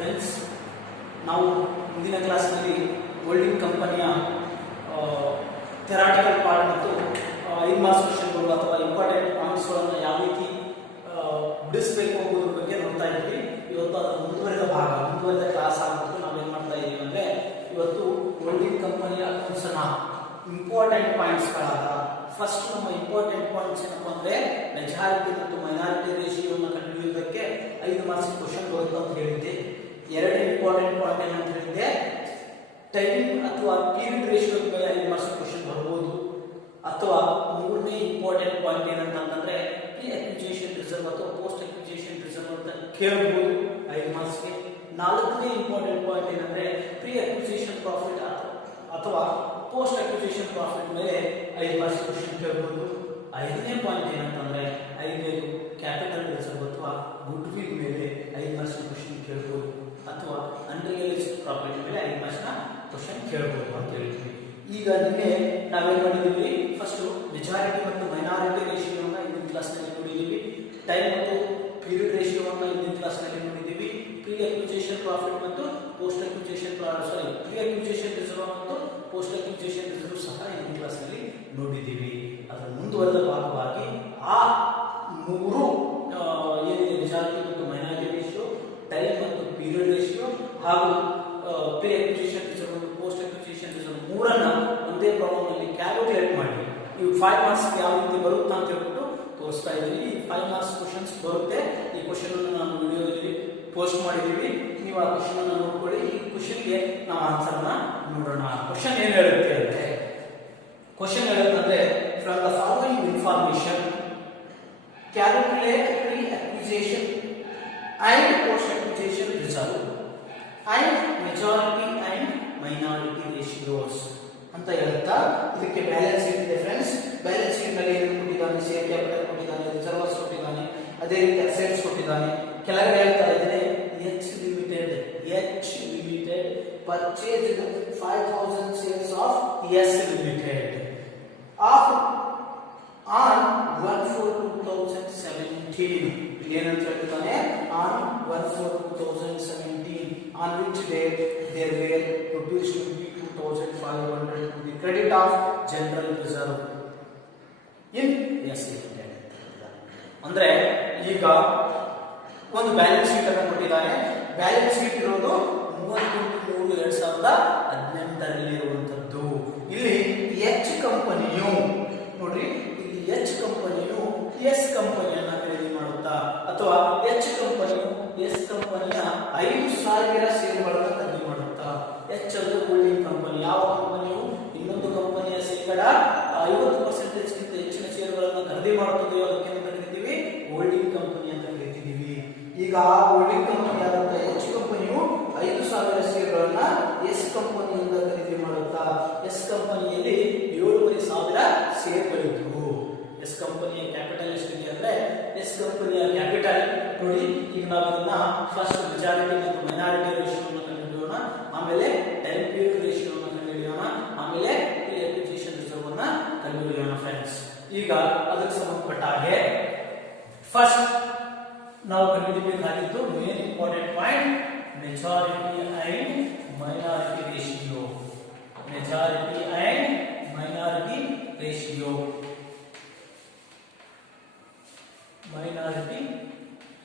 Friends, ನಾವು ಮುಂದಿನ ಕ್ಲಾಸ್ನಲ್ಲಿ ಹೋಲ್ಡಿಂಗ್ ಕಂಪನಿಯ ಥೆರಾಟಿಕಲ್ ಪಾರ್ಟ್ ಮತ್ತು 5 ಮಾರ್ಕ್ಸ್ ಕ್ವೆಶ್ಚನ್ಗಳು ಅಥವಾ ಇಂಪಾರ್ಟೆಂಟ್ ಪಾಯಿಂಟ್ಸ್ಗಳನ್ನು ಯಾವ ರೀತಿ ಬಿಡಿಸಬೇಕು ಅನ್ನೋದ್ರ ಬಗ್ಗೆ ನೋಡ್ತಾ ಇದ್ದೀವಿ. ಇವತ್ತು ಅದರ ಮುಂದುವರೆದ ಕ್ಲಾಸ್ ಆಗ್ಬಿಟ್ಟು ನಾವೇನು ಮಾಡ್ತಾ ಇದ್ದೀವಿ ಅಂದರೆ, ಇವತ್ತು ಹೋಲ್ಡಿಂಗ್ ಕಂಪನಿಯ ಅಕೌಂಟ್ಸ್ನ ಇಂಪಾರ್ಟೆಂಟ್ ಪಾಯಿಂಟ್ಸ್ಗಳಾದ ಫಸ್ಟ್ ನಮ್ಮ ಇಂಪಾರ್ಟೆಂಟ್ ಪಾಯಿಂಟ್ಸ್ ಏನಪ್ಪ ಅಂದರೆ, ಮೆಜಾರಿಟಿ ಮತ್ತು ಮೈನಾರಿಟಿ ರೇಷಿಯೋವನ್ನು ಕಂಡುಹಿಡಿಯುವುದಕ್ಕೆ 5 ಮಾರ್ಕ್ಸ್ ಕ್ವೆಶ್ಚನ್ ಬರುತ್ತೆ ಅಂತ ಹೇಳಿದ್ದೆ. ಎರಡನೇ ಇಂಪಾರ್ಟೆಂಟ್ ಪಾಯಿಂಟ್ ಏನಂತ ಹೇಳಿದ್ದೆ, ಟೈಮ್ ಅಥವಾ ಪೀರಿಯಡ್ ರೇಷಿಯೋದ ಮೇಲೆ 5 ಮಾರ್ಕ್ಸ್ ಕ್ವೆಶ್ಚನ್ ಬರ್ಬೋದು. ಅಥವಾ ಮೂರನೇ ಇಂಪಾರ್ಟೆಂಟ್ ಪಾಯಿಂಟ್ ಏನಂತಂದ್ರೆ, ಪ್ರೀ ಅಕ್ವಿಜಿಷನ್ ರಿಸರ್ವ್ ಅಥವಾ ಪೋಸ್ಟ್ ಅಕ್ವಿಜಿಷನ್ ರಿಸರ್ವ್ ಅಂತ ಕೇಳಬಹುದು 5 ಮಾರ್ಕ್ಸ್ಗೆ. ನಾಲ್ಕನೇ ಇಂಪಾರ್ಟೆಂಟ್ ಪಾಯಿಂಟ್ ಏನಂದ್ರೆ, ಪ್ರೀ ಅಕ್ವಿಜಿಷನ್ ಪ್ರಾಫಿಟ್ ಅಥವಾ ಪೋಸ್ಟ್ ಅಕ್ವಿಜಿಷನ್ ಪ್ರಾಫಿಟ್ ಮೇಲೆ 5 ಮಾರ್ಕ್ಸ್ ಕ್ವೆಶ್ಚನ್ ಕೇಳಬಹುದು. ಐದನೇ ಪಾಯಿಂಟ್ ಏನಂತಂದ್ರೆ, ಐದನೇದು ಕ್ಯಾಪಿಟಲ್ ರಿಸರ್ವ್ ಅಥವಾ ಗುಡ್ ವಿಲ್ ಮೇಲೆ 5 ಮಾರ್ಕ್ಸ್ ಕ್ವೆಶ್ಚನ್ ಕೇಳಬಹುದು. ಅಥವಾ ಅನ್ರಿಯಲೈಸ್ಡ್ ಪ್ರಾಫಿಟ್ ಮೇಲೆ 5 ಮಾರ್ಕ್ಸ್ ಕ್ವೆಶ್ಚನ್ ಕೇಳಬಹುದು ಅಂತ ಹೇಳ್ತೀವಿ. ಈಗ ನಿನ್ನೆ ನಾವೇನ್ ಮಾಡಿದೀವಿ, ಫಸ್ಟ್ ಮೆಜಾರಿಟಿ ಮತ್ತು ಮೈನಾರಿಟಿ ರೇಷಿಯೋನ ಇಂದಿನ ಕ್ಲಾಸ್ ನಲ್ಲಿ ನೋಡಿದೀವಿ. ಟೈಮ್ ಮತ್ತು ಪೀರಿಯಡ್ ರೇಷಿಯೋನ ಇಂದಿನ ಕ್ಲಾಸ್ ನಲ್ಲಿ ನೋಡಿದೀವಿ. ಪ್ರೀ ಅಕ್ವಿಜಿಷನ್ ಪ್ರಾಫಿಟ್ ಮತ್ತು post acquisition pre acquisition reserve ಮತ್ತು ಪೋಸ್ಟ್ ಅಕ್ವಿಜಿಷನ್ ರಿಸರ್ವ್ ಸಹ ಇಂದಿನ ಕ್ಲಾಸ್ ನಲ್ಲಿ ನೋಡಿದೀವಿ. ಅದರ ಮುಂದುವರೆದ ಭಾಗವಾಗಿ ಆ ಮೂರು ಏನಿದೆ, ಮೆಜಾರಿಟಿ ಮತ್ತು ಮೈನಾರಿಟಿ ರೇಷಿಯೋ, ಟೈಮ್ ಮತ್ತು ಪೀರಿಯಡ್ ರೇಷಿಯೋ ಹಾಗೂ ಪ್ರೀ ಅಕ್ವಿಜಿಷನ್ ರಿಸರ್ವ್ ಮತ್ತು ಪೋಸ್ಟ್ ಅಕ್ವಿಜಿಷನ್ ರಿಸರ್ವ್ ಮೂರನ್ನ ಒಂದೇ ಪ್ರಾಬ್ಲಮ್ ಅಲ್ಲಿ ಕ್ಯಾಲ್ಕುಲೇಟ್ ಮಾಡಿ ಇವು 5 ಮಾರ್ಕ್ಸ್ ಯಾವ ರೀತಿ ಬರುತ್ತಾ ಅಂತ ಹೇಳ್ಬಿಟ್ಟು ತೋರಿಸ್ತಾ ಇದ್ದೀನಿ. 5 ಮಾರ್ಕ್ಸ್ ಕ್ವಶನ್ಸ್ ಬರುತ್ತೆ. ಈ ಕ್ವಶನ್ ಅನ್ನು ನಾನು ವಿಡಿಯೋದಲ್ಲಿ ಪೋಸ್ಟ್ ಮಾಡಿದ್ದೀವಿ. ನೀವು ಆ ಕ್ವಶನ್ ಅನ್ನು ನೋಡ್ಕೊಳ್ಳಿ. ಈ ಕ್ವಶನ್ಗೆ ನಾವು ಆನ್ಸರ್ ಅನ್ನ ನೋಡೋಣ. ಕ್ವಶನ್ ಏನ್ ಹೇಳುತ್ತೆ ಅಂದ್ರೆ, ಕ್ವಶನ್ ಹೇಳುತ್ತಂದ್ರೆ, from the following information calculate pre acquisition and post acquisition reserve and majority and minority ratios ಅಂತ ಹೇಳುತ್ತಾ, ಇದಕ್ಕೆ ಬ್ಯಾಲೆನ್ಸ್ ಶೀಟ್ ಇದೆ ಫ್ರೆಂಡ್ಸ್. ಬ್ಯಾಲೆನ್ಸ್ ಶೀಟ್ ನಲ್ಲಿ ಏನು ಕೊಟ್ಟಿದ್ದಾನೆ, ಶೇರ್ ಕ್ಯಾಪಿಟಲ್ ಕೊಟ್ಟಿದ್ದಾನೆ, ರಿಸರ್ವ್ಸ್ ಕೊಟ್ಟಿದ್ದಾನೆ, ಅದೇ ರೀತಿ ಅಸೆಟ್ಸ್ ಕೊಟ್ಟಿದ್ದಾನೆ. ಕೆಳಗಡೆ ಹೇಳ್ತಾ ಇದ್ದೇನೆ, H limited purchased 5000 shares of S limited on 1/4/2017. ಏನಂತ ಹೇಳ್ತಾನೆ, on 1/4/2017 on which date there were rupees 22,500 to the credit of general reserve in yes limited. ಅಂದ್ರೆ ಈಗ ಒಂದು ಬ್ಯಾಲೆನ್ಸ್ ಶೀಟ್ ಅನ್ನು ಕೊಟ್ಟಿದ್ದಾರೆ. ಬ್ಯಾಲೆನ್ಸ್ ಶೀಟ್ ಇರೋದು 31/3/2018 ಇರುವಂತದ್ದು. ಇಲ್ಲಿ ಎಚ್ ಕಂಪನಿಯು ನೋಡ್ರಿ, ಇಲ್ಲಿ ಎಚ್ ಕಂಪನಿಯು ಎಸ್ ಕಂಪನಿಯನ್ನ ಖರೀದಿ ಮಾಡುತ್ತಾ ಅಥವಾ ಎಚ್ ಕಂಪನಿಯು ಎಸ್ ಕಂಪನಿಯ 5,000 ಶೇರುಗಳನ್ನು ಖರೀದಿ ಮಾಡುತ್ತಾ. ಎಚ್ ಅದು ಹೋಲ್ಡಿಂಗ್ ಕಂಪನಿ. ಯಾವ ಕಂಪನಿಯು ಇನ್ನೊಂದು ಕಂಪನಿಯ ಶೇಕಡ 50% ಗಿಂತ ಹೆಚ್ಚಿನ ಶೇರುಗಳನ್ನು ಖರೀದಿ ಮಾಡುತ್ತದೆಯೋ ಅದಕ್ಕೆ ಅಂತ ಕರಿತೀವಿ ಹೋಲ್ಡಿಂಗ್ ಕಂಪನಿ ಅಂತ ಕರಿತೀವಿ. ಈಗ ಆ ಹೋಲ್ಡಿಂಗ್ ಕಂಪನಿ ಆದಂತ ಎಚ್ ಕಂಪನಿಯು 5,000 ಶೇರುಗಳನ್ನ ಎಸ್ ಕಂಪನಿಯಿಂದ ಖರೀದಿ ಮಾಡುತ್ತಾ. ಎಸ್ ಕಂಪನಿಯಲ್ಲಿ 7,500 ಶೇರುಗಳಿದ್ದವು. ಎಸ್ ಕಂಪನಿಯ ಕ್ಯಾಪಿಟಲ್ ಎಷ್ಟಿದೆ ಅಂದ್ರೆ, ಎಸ್ ಕಂಪನಿಯ ಕ್ಯಾಪಿಟಲ್ ನೋಡಿ, ಈಗ ನಾವು ಇದನ್ನ ಫಸ್ಟ್ ಮೆಜಾರಿಟಿ ಮತ್ತು ಮೈನಾರಿಟಿ ರೇಷಿಯೋವನ್ನು ಕಂಡುಹಿಡಿಯೋಣ, ಆಮೇಲೆ ಟೈಮ್ ಪೀರಿಯಡ್ ರೇಷಿಯೋವನ್ನು ಕಂಡುಹಿಡಿಯೋಣ, ಆಮೇಲೆ ಪ್ರೀ ಅಕ್ವಿಜಿಷನ್ ರಿಸರ್ವ್ ಅನ್ನ ಕಂಡುಹಿಡಿಯೋಣ ಫ್ರೆಂಡ್ಸ್. ಈಗ ಅದಕ್ಕೆ ಸಂಬಂಧಪಟ್ಟ ಹಾಗೆ ಫಸ್ಟ್ ನಾವು ಕಂಡುಹಿಡಿಯಬೇಕಾಗಿದ್ದು main important point, majority and minority ratio. Majority and minority ratio. Minority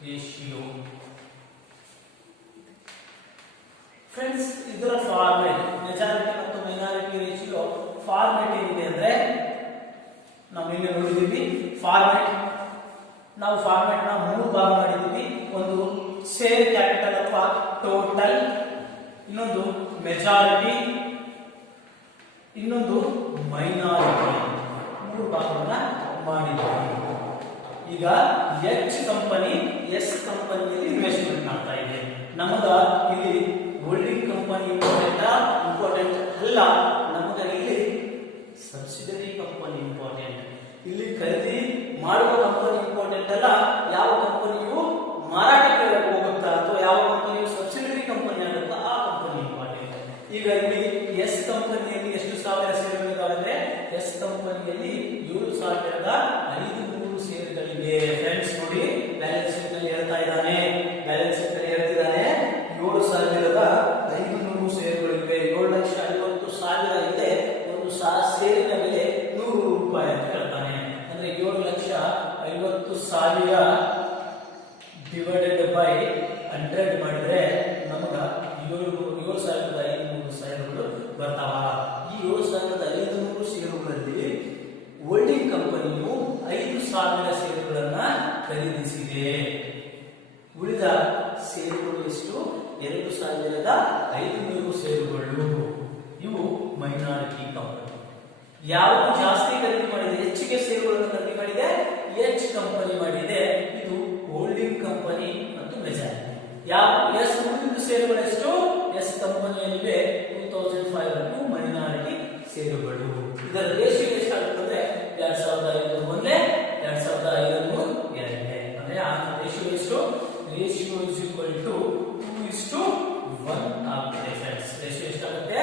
ratio friends, ಇದರ ಫಾರ್ಮೆಟ್, ಮೆಜಾರಿಟಿ ಮತ್ತು ಮೈನಾರಿಟಿ ರೇಷಿಯೋ ಫಾರ್ಮೆಟ್ ಏನಿದೆ ಅಂದ್ರೆ, ನಾವು ಇಲ್ಲಿ ನೋಡಿದ್ದೀವಿ ಫಾರ್ಮೆಟ್. ನಾವು ಫಾರ್ಮೆಟ್ ನ 3 ಭಾಗ ಮಾಡಿದ್ದೀವಿ. ಒಂದು ಶೇರ್ ಕ್ಯಾಪಿಟಲ್ ಅಥವಾ ಟೋಟಲ್, ಇನ್ನೊಂದು ಮೆಜಾರಿಟಿ, ಇನ್ನೊಂದು ಮೈನಾರಿಟಿ. 3 ಭಾಗವನ್ನ ಮಾಡಿದ್ದೀವಿ. ಈಗ ಎಚ್ ಕಂಪನಿ ಎಸ್ ಕಂಪನಿಯಲ್ಲಿ ಇನ್ವೆಸ್ಟ್ಮೆಂಟ್ ಮಾಡ್ತಾ ಇದೆ. ನಮಗ ಇಲ್ಲಿ ಹೋಲ್ಡಿಂಗ್ ಕಂಪನಿ ಇಂಪಾರ್ಟೆಂಟ್ ಅಲ್ಲ, ನಮಗ ಇಲ್ಲಿ ಸಬ್ಸಿಡರಿ ಕಂಪನಿ ಇಂಪಾರ್ಟೆಂಟ್. ಇಲ್ಲಿ ಖರೀದಿ ಮಾಡುವ ಕಂಪನಿ ಇಂಪಾರ್ಟೆಂಟ್ ಅಲ್ಲ, ಯಾವ ಕಂಪನಿಯು ಮಾರಾಟಕ್ಕೆ ಹೋಗುತ್ತಾ ಅಥವಾ ಯಾವ ಕಂಪನಿಯು ಸಬ್ಸಿಡರಿ ಕಂಪನಿ ಆಗುತ್ತಾ ಆ ಕಂಪನಿ ಇಂಪಾರ್ಟೆಂಟ್. ಈಗ ಇಲ್ಲಿ ಎಸ್ ಕಂಪನಿಯಲ್ಲಿ ಎಷ್ಟು ಸಾವಿರ ಶೇರುಗಳಿದ್ದಾವೆ ಅಂದ್ರೆ, ಎಸ್ ಕಂಪನಿಯಲ್ಲಿ 7,500 ಶೇರುಗಳಿವೆ ಫ್ರೆಂಡ್ಸ್. ನೋಡಿ, ಬ್ಯಾಲೆನ್ಸ್ ಶೀಟ್ ನಲ್ಲಿ ಹೇಳ್ತಾ ಇದ್ದಾನೆ, ಬ್ಯಾಲೆನ್ಸ್ ಶೀಟ್ ನಲ್ಲಿ ಹೇಳ್ತಿದ್ದಾನೆ 7,000 ಷೇರಿನ ಬೆಲೆ 100 ರೂಪಾಯಿ ಅಂತ ಹೇಳ್ತಾನೆ. ಅಂದ್ರೆ 7,50,000 ಡಿವೈಡೆಡ್ ಬೈ 100 ಮಾಡಿದ್ರೆ ನಮಗ 7,500 ಷೇರುಗಳು ಬರ್ತಾವ. ಈ 7,500 ಷೇರುಗಳಲ್ಲಿ ಹೋಲ್ಡಿಂಗ್ ಕಂಪನಿಯು 5,000 ಷೇರುಗಳನ್ನ ಖರೀದಿಸಿದೆ. ಉಳಿದ ಷೇರುಗಳು ಎಷ್ಟು? 2,500 ಷೇರುಗಳು. ಇವು ಮೈನಾರಿಟಿ ಕಂಪನಿ. ಯಾವುದು ಜಾಸ್ತಿ ಖರೀದಿ ಮಾಡಿದೆ, ಹೆಚ್ಚಿಗೆ ಷೇರುಗಳನ್ನು ಖರೀದಿ ಮಾಡಿದೆ, ಎಚ್ ಕಂಪನಿ ಮಾಡಿದೆ. ಇದು ಹೋಲ್ಡಿಂಗ್ ಕಂಪನಿ ಮತ್ತು ಮೆಜಾರಿಟಿ. ಯಾವ ಎಸ್ ಉಳಿದ ಷೇರುಗಳು ಎಷ್ಟು? ಎಸ್ ಕಂಪನಿಯಲ್ಲಿವೆ 2,500 ಮೈನಾರಿಟಿ ಷೇರುಗಳು. ಇದರ ರೇಷಿಯೋ ಎಷ್ಟಾಗುತ್ತದೆ? 2,500 ಒಂದೇ, 2,500 ಎರಡನೇ. ಅಂದ್ರೆ ಆ ರೇಷಿಯೋ ಎಷ್ಟು? ರೇಷಿಯೋ ಇಸ್ ಈಕ್ವಲ್ ಟು 2:1 ಆಗುತ್ತೆ ಫ್ರೆಂಡ್ಸ್. ರೇಷಿಯೋ ಎಷ್ಟಾಗುತ್ತೆ?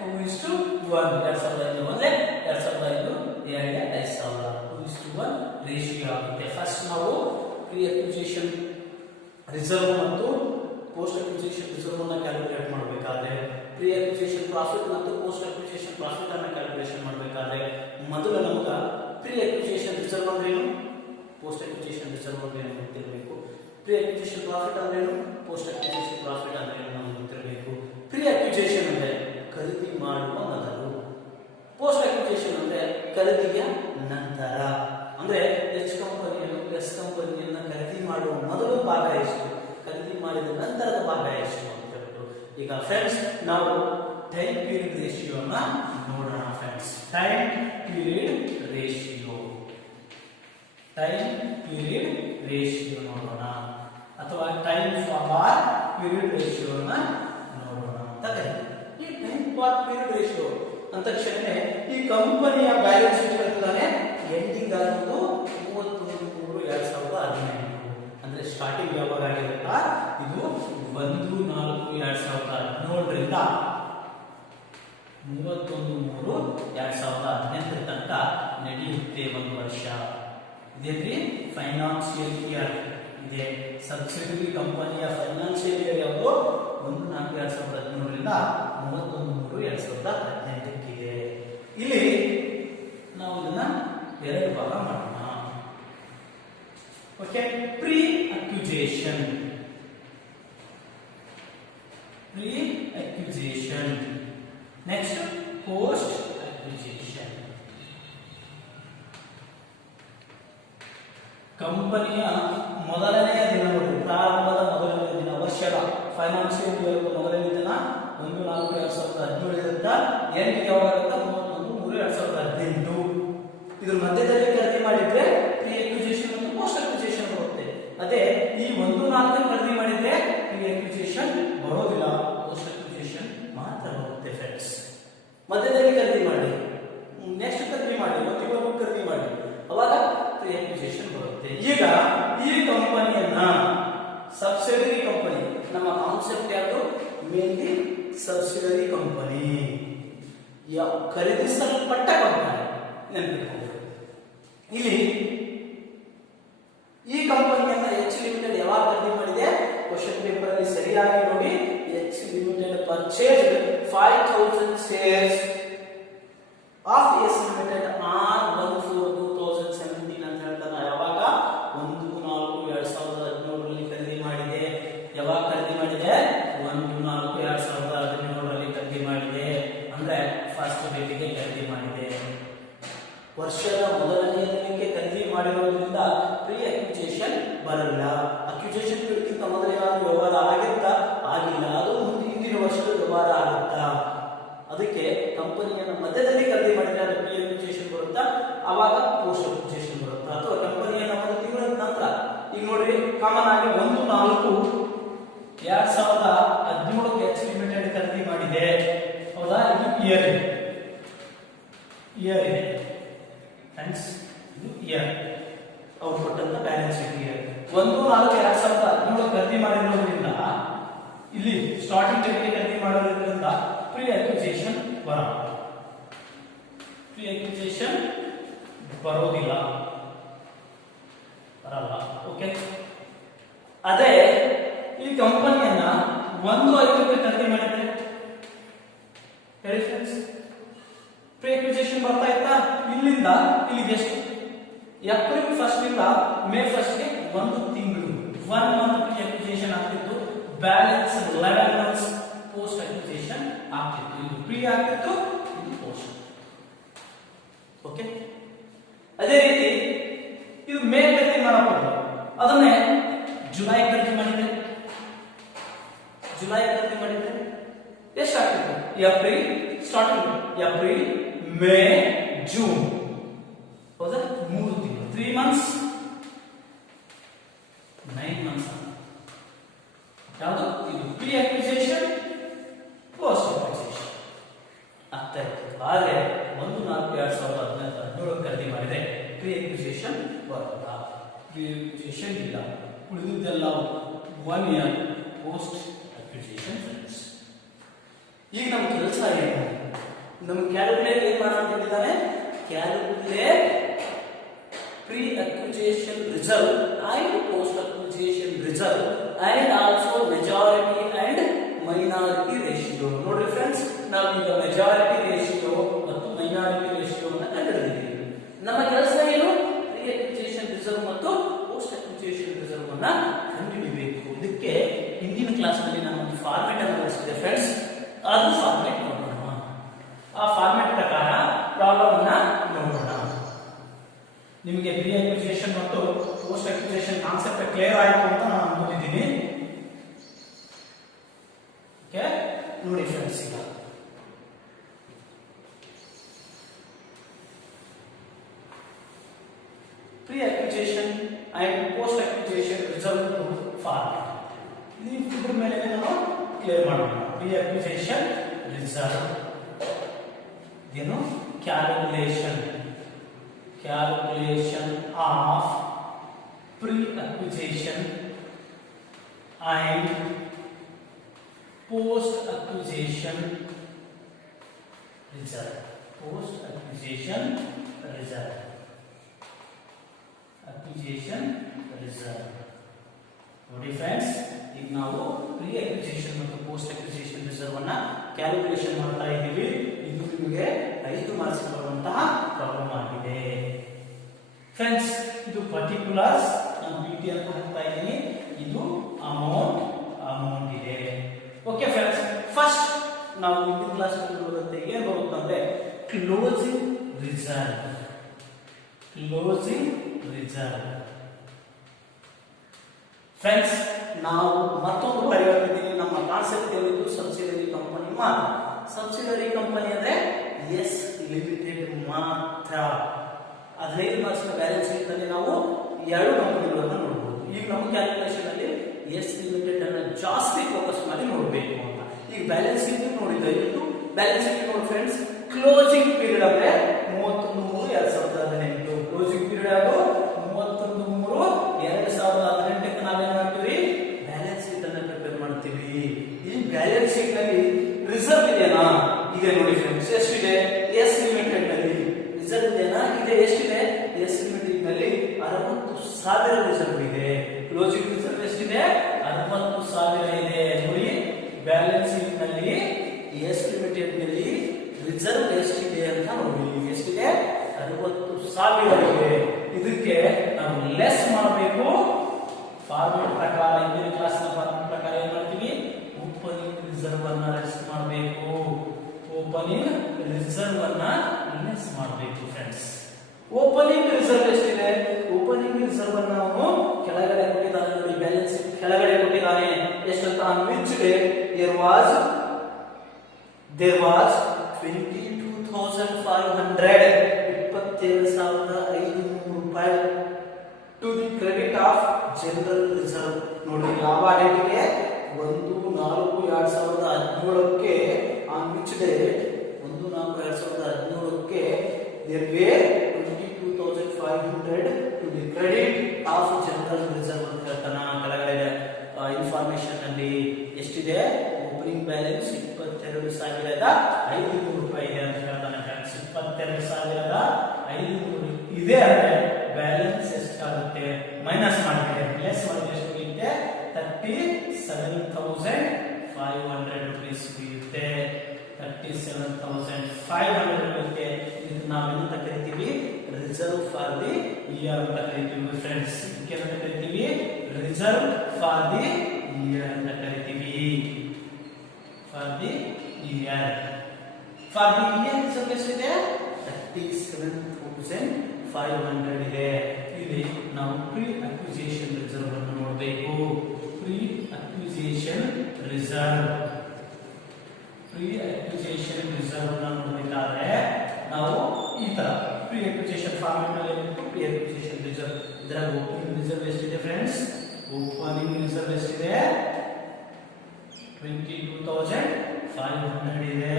2:1. 2,500 ಒಂದೇ, 2,500 ಎರಡನೇ, 5,000. 2:1 ರೇಷಿಯೋ ಆಗುತ್ತೆ. ಫಸ್ಟ್ ನಾವು ಪ್ರೀ ಅಕ್ವಿಸಿಷನ್ ರಿಸರ್ವ್ ಮತ್ತು ಪೋಸ್ಟ್ ಅಕ್ವಿಸಿಷನ್ ರಿಸರ್ವ್ ಅನ್ನು ಕ್ಯಾಲ್ಕುಲೇಟ್ ಮಾಡಬೇಕಾದ್ರೆ, ಪ್ರೀ ಅಕ್ವಿಸಿಷನ್ ಪ್ರಾಫಿಟ್ ಮತ್ತು ಪೋಸ್ಟ್ ಅಕ್ವಿಸಿಷನ್ ಪ್ರಾಫಿಟ್ ಅನ್ನು ಕ್ಯಾಲ್ಕುಲೇಷನ್ ಮಾಡಬೇಕಾದ್ರೆ ಮೊದಲು ನಮಗೆ ಪ್ರೀ ಅಕ್ವಿಸಿಷನ್ ರಿಸರ್ವ್ ಅಂದ್ರೆ ಏನು, ಪೋಸ್ಟ್ ಅಕ್ವಿಸಿಷನ್ ರಿಸರ್ವ್ ಅಂದ್ರೆ ಏನು ಗೊತ್ತಿರಬೇಕು. ಪ್ರೀ ಅಕ್ವಿಸಿಷನ್ ಪ್ರಾಫಿಟ್ ಅಂದ್ರೆ ಏನು, ಪೋಸ್ಟ್ ಅಕ್ವಿಸಿಷನ್ ಪ್ರಾಫಿಟ್ ಅಂದ್ರೆ ಏನು ನಮಗೆ ಗೊತ್ತಿರಬೇಕು. ಪ್ರೀ ಅಕ್ವಿಸಿಷನ್ ಅಂದ್ರೆ ಖರೀದಿ ಮಾಡುವ ಮೊದಲು, ಪೋಸ್ಟ್ ಅಕ್ವಿಸಿಷನ್ ಅಂದ್ರೆ ಖರೀದಿಯ ನಂತರ. ಅಂದ್ರೆ ಎಚ್ ಕಂಪನಿಯನ್ನು ಎಸ್ ಕಂಪನಿಯನ್ನ ಖರೀದಿ ಮಾಡುವ ಮೊದಲು ಭಾಗ ಎಷ್ಟು, ಖರೀದಿ ಮಾಡಿದ ನಂತರದ ಭಾಗ ಎಷ್ಟು ಅಂತ ಹೇಳ್ಬಿಟ್ಟು. ಈಗ ಫ್ರೆಂಡ್ಸ್ ನಾವು ಟೈಮ್ ಪೀರಿಯಡ್ ರೇಷಿಯೋನ ನೋಡೋಣ friends. Time period ratio, time period ratio ನೋಡೋಣ, ಅಥವಾ ಟೈಮ್ ಫಾರ್ ಪೀರಿಯಡ್ ರೇಷಿಯೋನ ನೋಡೋಣ ಅಂತ ಕರೀತೀವಿ. ಈ ಟೈಮ್ ಫಾರ್ ಪೀರಿಯಡ್ ರೇಷಿಯೋ ಅಂತ ತಕ್ಷಣ ಈ ಕಂಪನಿಯ ಬ್ಯಾಲೆನ್ಸ್ ಶೀಟ್ ಹೇಳ್ತಾನೆ ಎಂಡಿಂಗ್ ಆಗೋದು 31/3/2015. ಅಂದ್ರೆ ಸ್ಟಾರ್ಟಿಂಗ್ ಯಾವಾಗ ಆಗಿರಲ್ಲ, ಇದು 1/4/2017ರಿಂದ 31/3/2018 ತನಕ ನಡೆಯುತ್ತೆ ಒಂದು ವರ್ಷ. ಇದೇನ್ರಿ ಫೈನಾನ್ಸಿಯಲ್ ಇಯರ್ ಇದೆ. ಸಬ್ಸಿಡರಿ ಕಂಪನಿಯ ಫೈನಾನ್ಸಿಯಲ್ ಇಯರ್ ಯಾವುದು? 1/4/2017ರಿಂದ 31/3/2018 ಇದೆ. ಇಲ್ಲಿ ನಾವು ಇದನ್ನ ಎರಡು ಭಾಗ ಮಾಡೋಣ. Okay, pre acquisition, pre acquisition. Next post acquisition. ಕಂಪನಿಯ ಮೊದಲನೆಯ ದಿನ ನೋಡಿ, ಪ್ರಾರಂಭದ ಮೊದಲನೇ ದಿನ, ವರ್ಷದ ಫೈನಾನ್ಸಿಯಲ್ ಇಯರ್ ಮೊದಲನೇ ದಿನ 1/4/2017 ಎಂಟು ಯಾವಾಗುತ್ತೆ? 31/3/2018. ಇದ್ರ ಮಧ್ಯದಲ್ಲಿ ಖರೀದಿ ಮಾಡಿದ್ರೆ ಪ್ರೀ ಅಕ್ವಿಸಿಷನ್ ಮತ್ತು ಪೋಸ್ಟ್ ಅಕ್ವಿಸಿಷನ್ ಬರುತ್ತೆ. ಅದೇ ಈ 1/4 ಖರೀದಿ ಮಾಡಿದ್ರೆ ಪ್ರೀ ಅಕ್ವಿಸಿಷನ್ ಬರೋದಿಲ್ಲ, ಪೋಸ್ಟ್ ಅಕ್ವಿಸಿಷನ್ ಮಾತ್ರ ಬರುತ್ತೆ ಫ್ರೆಂಡ್ಸ್. ಮಧ್ಯದಲ್ಲಿ ಖರೀದಿ ಮಾಡಿ, ನೆಕ್ಸ್ಟ್ ಖರೀದಿ ಮಾಡಿ, ಮತ್ತೊಬ್ಬರು ಖರೀದಿ ಮಾಡಿ, ಅವಾಗ ಪ್ರೀ ಅಕ್ವಿಸಿಷನ್ ಬರುತ್ತೆ. ಈಗ ಈ ಕಂಪನಿಯನ್ನ ಸಬ್ಸಿಡರಿ ಕಂಪನಿ, ನಮ್ಮ ಕಾನ್ಸೆಪ್ಟ್ ಯಾವುದು? ಮೇನ್ಲಿ ಸಬ್ಸಿಡರಿ ಕಂಪನಿ, ಖರೀದಿಸಲ್ಪಟ್ಟ ಕಂಪನಿ ನೆನಪಿಟ್ಕೊಂಡು. ಇಲ್ಲಿ ಈ ಕಂಪನಿಯನ್ನ ಎಚ್ ಲಿಮಿಟೆಡ್ ಯಾವಾಗ ಖರೀದಿ ಮಾಡಿದೆ? ಕ್ವಶನ್ ಪೇಪರ್ ಅಲ್ಲಿ ಸರಿಯಾಗಿ ನೋಡಿ. H limited purchase 5,000 shares of S limited on 1/4/2017 ಅಂತ ಹೇಳ್ತಾನೆ. ಯಾವಾಗ? 1/4/2017ರಲ್ಲಿ ಖರೀದಿ ಮಾಡಿದೆ. ಯಾವಾಗ ಖರೀದಿ ಮಾಡಿದೆ? 1/4/2017ರಲ್ಲಿ ಖರೀದಿ ಮಾಡಿದೆ. ಅಂದ್ರೆ ಫಸ್ಟ್ ಡೇಟಿಗೆ ಖರೀದಿ ಮಾಡಿದೆ. ವರ್ಷದ ಮೊದಲನೆಯ ದಿನಕ್ಕೆ ಖರೀದಿ ಮಾಡಿರೋದ್ರಿಂದ ಪ್ರೀ ಅಕ್ವಿಸಿಷನ್ ಬರಲ್ಲ. ಅಕ್ವಿಸಿಷನ್ ಪೀರಿಯಡ್ಗಿಂತ ಮೊದಲು ಏನಾದರೂ ವ್ಯವಹಾರ ಆಗಿತ್ತಾ? ಆಗಿಲ್ಲ. ಅದು ಹಿಂದಿನ ವರ್ಷದ ವ್ಯವಹಾರ ಆಗುತ್ತಾ? ಅದಕ್ಕೆ ಕಂಪನಿಯನ್ನು ಮಧ್ಯದಲ್ಲಿ ಖರೀದಿ ಮಾಡಿದ್ರೆ ಅದು ಪ್ರೀ ಅಕ್ವಿಸಿಷನ್ ಬರುತ್ತಾ, ಅವಾಗ ಪೋಸ್ಟ್ ಅಕ್ವಿಸಿಷನ್ ಬರುತ್ತಾ, ಅಥವಾ ಕಂಪನಿಯನ್ನು ಒಂದು ತಿಂಗಳ ನಂತರ. ಈಗ ನೋಡ್ರಿ, ಕಾಮನ್ ಆಗಿ 1/4/2017 ಎಚ್ ಲಿಮಿಟೆಡ್ ಖರೀದಿ ಮಾಡಿದೆ, ಹೌದಾ? ಇದು ಇಯರ್ ಇದೆ, ಇಯರ್ ಇದೆ ಫ್ರೆಂಡ್ಸ್, ಇದು ಇಯರ್ ಅವ್ರು ಕೊಟ್ಟಂತ ಬ್ಯಾಲೆನ್ಸ್ ಶೀಟ್ ಇಯರ್. 1/4/2017 ಖರೀದಿ ಮಾಡಿರೋದ್ರಿಂದ ಇಲ್ಲಿ ಸ್ಟಾರ್ಟಿಂಗ್ ಡೇಟ್ಗೆ ಖರೀದಿ ಮಾಡೋದ್ರಿಂದ ಪ್ರೀ ಅಕ್ವಿಸಿಷನ್ ಬರಲ್ಲ, ಪ್ರೀ ಅಕ್ವಿಸಿಷನ್ ಬರೋದಿಲ್ಲ, ಬರಲ್ಲ. ಓಕೆ, ಅದೇ ಈ ಕಂಪನಿಯನ್ನ 1/5 ಖರೀದಿ ಮಾಡಿದ್ರೆ ಹೇಳಿ ಫ್ರೆಂಡ್ಸ್, ಪ್ರೀ ಅಕ್ವಿಸಿಷನ್ ಇಲ್ಲಿಂದ ಇಲ್ಲಿಗೆ ಎಷ್ಟು? ಏಪ್ರಿಲ್ 1 ಇಂದ ಮೇ 1 ಗೆ ಒಂದು ತಿಂಗಳು, 1 ಮಂತ್ ಪ್ರೀ ಅಕ್ವಿಸಿಷನ್ ಆಗ್ತಿತ್ತು, ಬ್ಯಾಲೆನ್ಸ್ 11 ಮಂತ್ಸ್ ಪೋಸ್ಟ್ ಅಕ್ವಿಸಿಷನ್ ಆಗ್ತಿತ್ತು. ಇದು ಪ್ರೀ ಆಗ್ತಿತ್ತು, ಇದು ಪೋಸ್ಟ್. ಓಕೆ, ಅದೇ ರೀತಿ ಇದು ಮೇ ಖರೀದಿ ಮಾಡಬಹುದು, ಅದನ್ನೇ ಜುಲೈ ಖರೀದಿ ಮಾಡಿದ್ರೆ ಎಷ್ಟಾಗ್ತಿತ್ತು? April starting, April May June, ಹೌದಾ? 3 ತಿಂಗಳು, 3 ಮಂತ್ಸ್ 9 ಮಂತ್ಸ್. ಯಾವುದು? ಇದು ಪ್ರೀ ಅಕ್ವಿಸಿಷನ್, ಪೋಸ್ಟ್ ಅಕ್ವಿಸಿಷನ್ ಆಗ್ತಾ ಇತ್ತು. ಆದ್ರೆ 1/4/2017 ಖರೀದಿ ಮಾಡಿದ್ರೆ ಪ್ರೀ ಅಕ್ವಿಸಿಷನ್ ಬರುತ್ತಾ? ಪ್ರೀ ಅಕ್ವಿಸಿಷನ್ ಇಲ್ಲ, ಉಳಿದಿದ್ದೆಲ್ಲ 1 ಇಯರ್ ಪೋಸ್ಟ್ ಅಕ್ವಿಸಿಷನ್. ಈಗ ನಮ್ಮ ಕೆಲಸ ಏನು? ನಮ್ಮ ಕ್ಯಾಲ್ಕುಲೇಟ್ ಏನ್ ಮಾಡಿದ್ದಾನೆ? Calculate pre acquisition reserve and post acquisition reserve and also majority and minority ratio. ನೋಡ್ರಿ ಫ್ರೆಂಡ್ಸ್, ನಾವು ಈಗ ಮೆಜಾರಿಟಿ ರೇಷಿಯೋ ಮತ್ತು ಮೈನಾರಿಟಿ ರೇಷಿಯೋವನ್ನು ಕಂಡುಹಿಡಿದಿದ್ದೀವಿ. ನಮ್ಮ ಕೆಲಸ ಏನು? ಪ್ರೀ ಅಕ್ವಿಸಿಷನ್ ರಿಸರ್ವ್ ಮತ್ತು ಪೋಸ್ಟ್ ಅಕ್ವಿಸಿಷನ್ ರಿಸರ್ವ್ ಅನ್ನ ಕಂಡುಹಿಡಿಯಬೇಕು. ಇದಕ್ಕೆ ಹಿಂದಿನ ಕ್ಲಾಸ್ ನಲ್ಲಿ ನಾನು ಒಂದು ಫಾರ್ಮೆಟ್ ಅನ್ನು ಬಳಸಿದೆ ಫ್ರೆಂಡ್ಸ್, ಅದು ಫಾರ್ಮೆಟ್ ನೋಡೋಣ. ಆ ಫಾರ್ಮೆಟ್ ಪ್ರಕಾರ ಪ್ರಾಬ್ಲಮ್ ಅನ್ನ ನೋಡೋಣ. ನಿಮಗೆ ಪ್ರೀ ಅಕ್ವಿಸಿಷನ್ ಮತ್ತು ಪೋಸ್ಟ್ ಅಕ್ವಿಸಿಷನ್ ಕಾನ್ಸೆಪ್ಟ್ ಕ್ಲಿಯರ್ ಆಯಿತು ಅಂತ ನಾನು ಅನ್ಕೊಂಡಿದ್ದೀನಿ. ಓಕೆ, ನೋಡಿ ಫ್ರೆಂಡ್ಸ್, ಈಗ pre acquisition and post acquisition reserve format ಇದ್ರ ಮೇಲೆ ನಾವು ಕ್ಲಿಯರ್ ಮಾಡೋಣ. ಪ್ರೀ ಅಕ್ವಿಸಿಷನ್ ರಿಸರ್ವ್ ಏನು? Calculation of pre acquisition and post acquisition reserve. ನೋಡಿ ಫ್ರೆಂಡ್ಸ್, ಈಗ ನಾವು ಪ್ರೀ ಅಕ್ವಿಸಿಷನ್ ಮತ್ತು ಪೋಸ್ಟ್ ಅಕ್ವಿಸಿಷನ್ ರಿಸರ್ವ್ ಅನ್ನ ಕ್ಯಾಲ್ಕುಲೇಷನ್ ಮಾಡ್ತಾ ಇದ್ದೀವಿ. ಇದು ನಿಮಗೆ 5 ಮಾರ್ಕ್ಸ್ ಬರುವಂತಹ ಪ್ರಾಬ್ಲಮ್ ಆಗಿದೆ ಫ್ರೆಂಡ್ಸ್. ಇದು ಪರ್ಟಿಕ್ಯುಲರ್ಸ್ ನಾನು ಪಿಟಿ ಅಂತ ಹಾಕ್ತಾ ಇದ್ದೀನಿ. ಇದು ಅಮೌಂಟ್ ಇದೆ. ಓಕೆ ಫ್ರೆಂಡ್ಸ್, ಫಸ್ಟ್ ನಾವು ಇಂದಿನ ಕ್ಲಾಸ್ ನೋಡುವಂತೆ ಏನು ಬರುತ್ತಂದ್ರೆ ಕ್ಲೋಸಿಂಗ್ ರಿಸರ್ವ್. ಫ್ರೆಂಡ್ಸ್, ನಾವು ಮತ್ತೊಂದು ಬಾರಿ ಹೇಳ್ತಿದ್ದೀನಿ, ನಮ್ಮ ಕಾನ್ಸೆಪ್ಟ್ ಏನಿತ್ತು? ಸಬ್ಸಿಡರಿ ಕಂಪನಿ ಮಾತ್ರ. ಸಬ್ಸಿಡರಿ ಕಂಪನಿ ಅಂದ್ರೆ ಎಸ್ ಲಿಮಿಟೆಡ್ ಮಾತ್ರ. 15 ಮಾರ್ಕ್ಸ್ನ ಬ್ಯಾಲೆನ್ಸ್ ಶೀಟ್ ನಲ್ಲಿ ನಾವು 2 ಕಂಪನಿಗಳನ್ನು ನೋಡಬಹುದು. ಈಗ ನಮ್ಮ ಕ್ಯಾಲ್ಕುಲೇಷನ್ ಅಲ್ಲಿ ಎಸ್ ಲಿಮಿಟೆಡ್ ಅನ್ನು ಜಾಸ್ತಿ ಫೋಕಸ್ ಮಾಡಿ ನೋಡಬೇಕು ಅಂತ. ಈಗ ಬ್ಯಾಲೆನ್ಸ್ ಶೀಟ್ ನೋಡಿ, ದಯವಿಟ್ಟು ಬ್ಯಾಲೆನ್ಸ್ ಶೀಟ್ ನೋಡಿ ಫ್ರೆಂಡ್ಸ್. ಕ್ಲೋಸಿಂಗ್ ಪೀರಿಯಡ್ ಅಂದ್ರೆ 31/3/2018. ಕ್ಲೋಸಿಂಗ್ ಪೀರಿಯಡ್ ಅದು 31/3/2018 ನಾವೇನ್ ಮಾಡ್ತೀವಿ? ಬ್ಯಾಲೆನ್ಸ್ ಶೀಟ್ ಅನ್ನು ಪ್ರಿಪೇರ್ ಮಾಡ್ತೀವಿ. ಈ ಬ್ಯಾಲೆನ್ಸ್ ಶೀಟ್ ನಲ್ಲಿ ರಿಸರ್ವ್ ಇದೆನಾ? ಇದೆ ನೋಡಿ ಫ್ರೆಂಡ್ಸ್. ಎಷ್ಟಿದೆ? ಎಸ್ ಲಿಮಿಟೆಡ್ ನಲ್ಲಿ ರಿಸರ್ವ್ ಇದೆನಾ? ಇದೆ. ಎಷ್ಟಿದೆ? ಎಸ್ ಲಿಮಿಟೆಡ್ ನಲ್ಲಿ 60,000 ರಿಸರ್ವ್ ಇದೆ. ಕ್ಲೋಸಿಂಗ್ ರಿಸರ್ವ್ ಎಷ್ಟಿದೆ? 60,000 ಇದೆ. ನೋಡಿ, ಬ್ಯಾಲೆನ್ಸ್ ಶೀಟ್ ನಲ್ಲಿ ಎಸ್ ಲಿಮಿಟೆಡ್ ನಲ್ಲಿ ರಿಸರ್ವ್ ಎಷ್ಟಿದೆ ಅಂತ ನೋಡಿ. ಎಷ್ಟಿದೆ? 60,000 ಇದೆ. ಇದಕ್ಕೆ ನಾವು ಲೆಸ್ ಮಾಡಬೇಕು. ಫಾರ್ಮೆಟ್ ಪ್ರಕಾರ, ಇಂದಿನ ಕ್ಲಾಸ್ ನ ಫಾರ್ಮೆಟ್ ಪ್ರಕಾರ ಏನ್ ಮಾಡ್ತೀವಿ? ಓಪನಿಂಗ್ ರಿಸರ್ವ್ ಅನ್ನ ಲೆಸ್ ಮಾಡಬೇಕು. ಫ್ರೆಂಡ್ಸ್, ಓಪನಿಂಗ್ ರಿಸರ್ವ್ ಎಷ್ಟಿದೆ? ಓಪನಿಂಗ್ ರಿಸರ್ವ್ ಅನ್ನು ನಾವು ಕೆಳಗಡೆ ಕೊಟ್ಟಿದ್ದಾನೆ ನೋಡಿ, ಬ್ಯಾಲೆನ್ಸ್ ಶೀಟ್ ಕೆಳಗಡೆ ಕೊಟ್ಟಿದ್ದಾನೆ. ಎಷ್ಟಂತ? ವಿಚ್ ಡೇ there was 22,500 ರೂಪಾಯಿ to the credit of general reserve. ನೋಡಿ, ಯಾವ ಡೇಟ್ಗೆ? 1/4/2017ಕ್ಕೆ ಆನ್ ವಿಚ್ ಡೇಟ್? 1/4/2017ಕ್ಕೆ there were 22,500 to the credit of general reserve ಅಂತ ಹೇಳ್ತಾನ. ಕೆಳಗಡೆ ಇನ್ಫಾರ್ಮೇಶನ್ ಅಲ್ಲಿ ಎಷ್ಟಿದೆ? ಓಪನಿಂಗ್ ಬ್ಯಾಲೆನ್ಸ್ 22,500 ರೂಪಾಯಿ ಇದೆ ಅಂತ ಹೇಳ್ತಾನೆ ಫ್ರೆಂಡ್ಸ್. 22,500 ಇದೆ ಅಂದ್ರೆ ಬ್ಯಾಲೆನ್ಸ್ ಎಷ್ಟಾಗುತ್ತೆ? ಮೈನಸ್ ಮಾಡಿದ್ರೆ ಲೆಸ್ ಮಾಡಿದ್ರೆ ಎಷ್ಟು ಬರುತ್ತೆ? 37,500 ರೂಪೀಸ್ ಬರುತ್ತೆ. 37,500 ಬರುತ್ತೆ. ಇದು ನಾವೇನಂತ ಕರಿತೀವಿ? ಇಯರ್ ಅಂತ ಕರಿತೀವಿ ಫ್ರೆಂಡ್ಸ್. ಇದಕ್ಕೆ ಅಂತ ಕರಿತೀವಿ ರಿಸರ್ವ್ ಫಾರ್ ದಿ ಇಯರ್ ಅಂತ ಕರಿತೀವಿ. ಫಾರ್ ದಿ ಇಯರ್ ರಿಸರ್ವ್ ಎಷ್ಟಿದೆ? 37,500 ಇದೆ. ಇಲ್ಲಿ ನಾವು ಪ್ರೀ ಅಕ್ವಿಸಿಷನ್ ರಿಸರ್ವ್ ಅನ್ನು ನೋಡಬೇಕು. ಪ್ರೀ ಅಕ್ವಿಸಿಷನ್ ರಿಸರ್ವ್ ಅನ್ನು ನೋಡಬೇಕಾದ್ರೆ ನಾವು ಈ ತರ ಪ್ರೀ ಅಕ್ವಿಸಿಷನ್ ಫಾರ್ಮೆಟ್ ನಲ್ಲಿ ಪ್ರೀ ಅಕ್ವಿಸಿಷನ್ ರಿಸರ್ವ್ ಇದರ ಓಪನಿಂಗ್ ರಿಸರ್ವ್ ಎಷ್ಟಿದೆ ಫ್ರೆಂಡ್ಸ್? ಓಪನಿಂಗ್ ರಿಸರ್ವ್ ಎಷ್ಟಿದೆ? 22,500 ಇದೆ.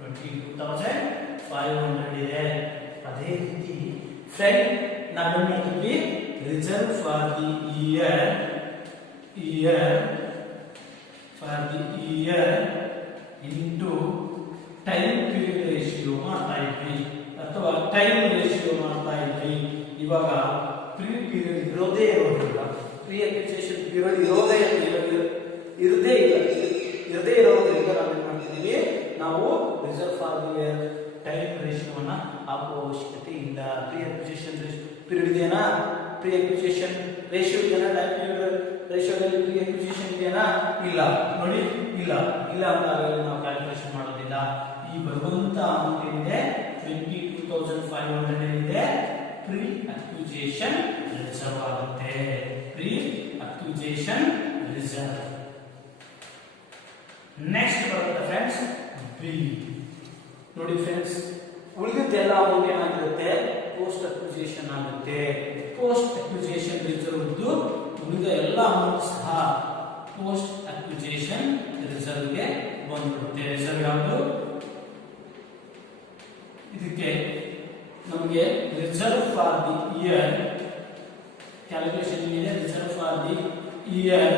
22,500 ಇದೆ. ಅದೇ ರೀತಿ ಫ್ರೆಂಡ್ ನಾವೇನ್ ಮಾಡ್ತೀವಿ? Reserve for the year into time period ratio ಮಾಡ್ತಾ ಇದ್ವಿ ಅಥವಾ ಟೈಮ್ ರೇಷಿಯೋ ಮಾಡ್ತಾ ಇದ್ವಿ. ಇವಾಗ ಪ್ರೀ ಪೀರಿಯಡ್ ಇರೋದೇ ಇರೋದಿಲ್ಲ. ಪ್ರೀ ಅಕ್ವಿಸಿಷನ್ ಪೀರಿಯಡ್ ಇರೋದೇ ಇರೋದ್ರಿಂದ ನಾವೇನ್ ಮಾಡ್ತಿದೀವಿ? ನಾವು reserve for the year time ರೇಷಿಯೋನ ಹಾಕುವ ಅವಶ್ಯಕತೆ ಇಲ್ಲ. ಪ್ರೀ ಅಕ್ವಿಸಿಷನ್ ಪೀರಿಯಡ್ ಇದೆಯಾ? ಪ್ರೀ ಅಕ್ವಿಸಿಷನ್ ರೇಷಿಯೋ ಇದೆಯಾ? ಟೈಮ್ ಪೀರಿಯಡ್ ರೇಷಿಯೋದಲ್ಲಿ ಪ್ರೀ ಅಕ್ವಿಸಿಷನ್ ಇದೆಯಾ? ಇಲ್ಲ ನೋಡಿ, ಇಲ್ಲ ಅಂತಾಗಲಿ ನಾವು ಕ್ಯಾಲ್ಕುಲೇಷನ್ ಮಾಡೋದಿಲ್ಲ. ಈ ಬರುವಂತ ಅಮೌಂಟ್ ಏನಿದೆ 22,500 ಇದೆ. ಪ್ರೀ ಅಕ್ವಿಸಿಷನ್ ರಿಸರ್ವ್ ಆಗುತ್ತೆ. Pre acquisition reserve. ನೆಕ್ಸ್ಟ್ ಬರುತ್ತೆ ಫ್ರೆಂಡ್ಸ್ ಬಿ. ನೋಡಿ ಫ್ರೆಂಡ್ಸ್, ಉಳಿದಿದ್ದೆಲ್ಲ ಅಮೌಂಟ್ ಏನಾಗಿರುತ್ತೆ? ಪೋಸ್ಟ್ ಅಕ್ವಿಸಿಷನ್ ಆಗುತ್ತೆ. ಪೋಸ್ಟ್ ಅಕ್ವಿಸಿಷನ್ ರಿಸರ್ವ್ ಉಳಿದ ಎಲ್ಲ ಅಮೌಂಟ್ ಸಹ ಪೋಸ್ಟ್ ಅಕ್ವಿಸಿಷನ್ ರಿಸರ್ವ್ ಗೆ ಬಂದ್ಬಿಡುತ್ತೆ. ರಿಸರ್ವ್ ಯಾವುದು? ಇದಕ್ಕೆ ನಮಗೆ reserve for the year calculation ಇದೆ. Reserve for the year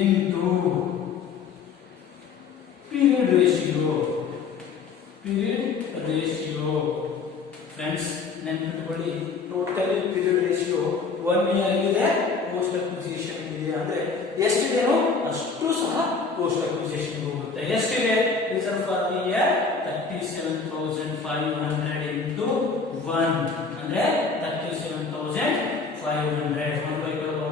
into period ratio friends ನೆನಪಿಟ್ಕೊಳ್ಳಿ. ಟೋಟಲಿ ಪೀರಿಯಡ್ ರೇಷಿಯೋ 1 ಇಯರ್ ಇದೆ, ಪೋಸ್ಟ್ ಅಕ್ವಿಸಿಷನ್ ಇದೆ. ಅಂದ್ರೆ ಎಷ್ಟಿದೆಯೋ ಅಷ್ಟು ಸಹ ಪೋಸ್ಟ್ ಅಕ್ವಿಸಿಷನ್ ಹೋಗುತ್ತೆ. ಎಷ್ಟಿದೆ? Reserve for the year 37,500 into 1 ಅಂದ್ರೆ 37,500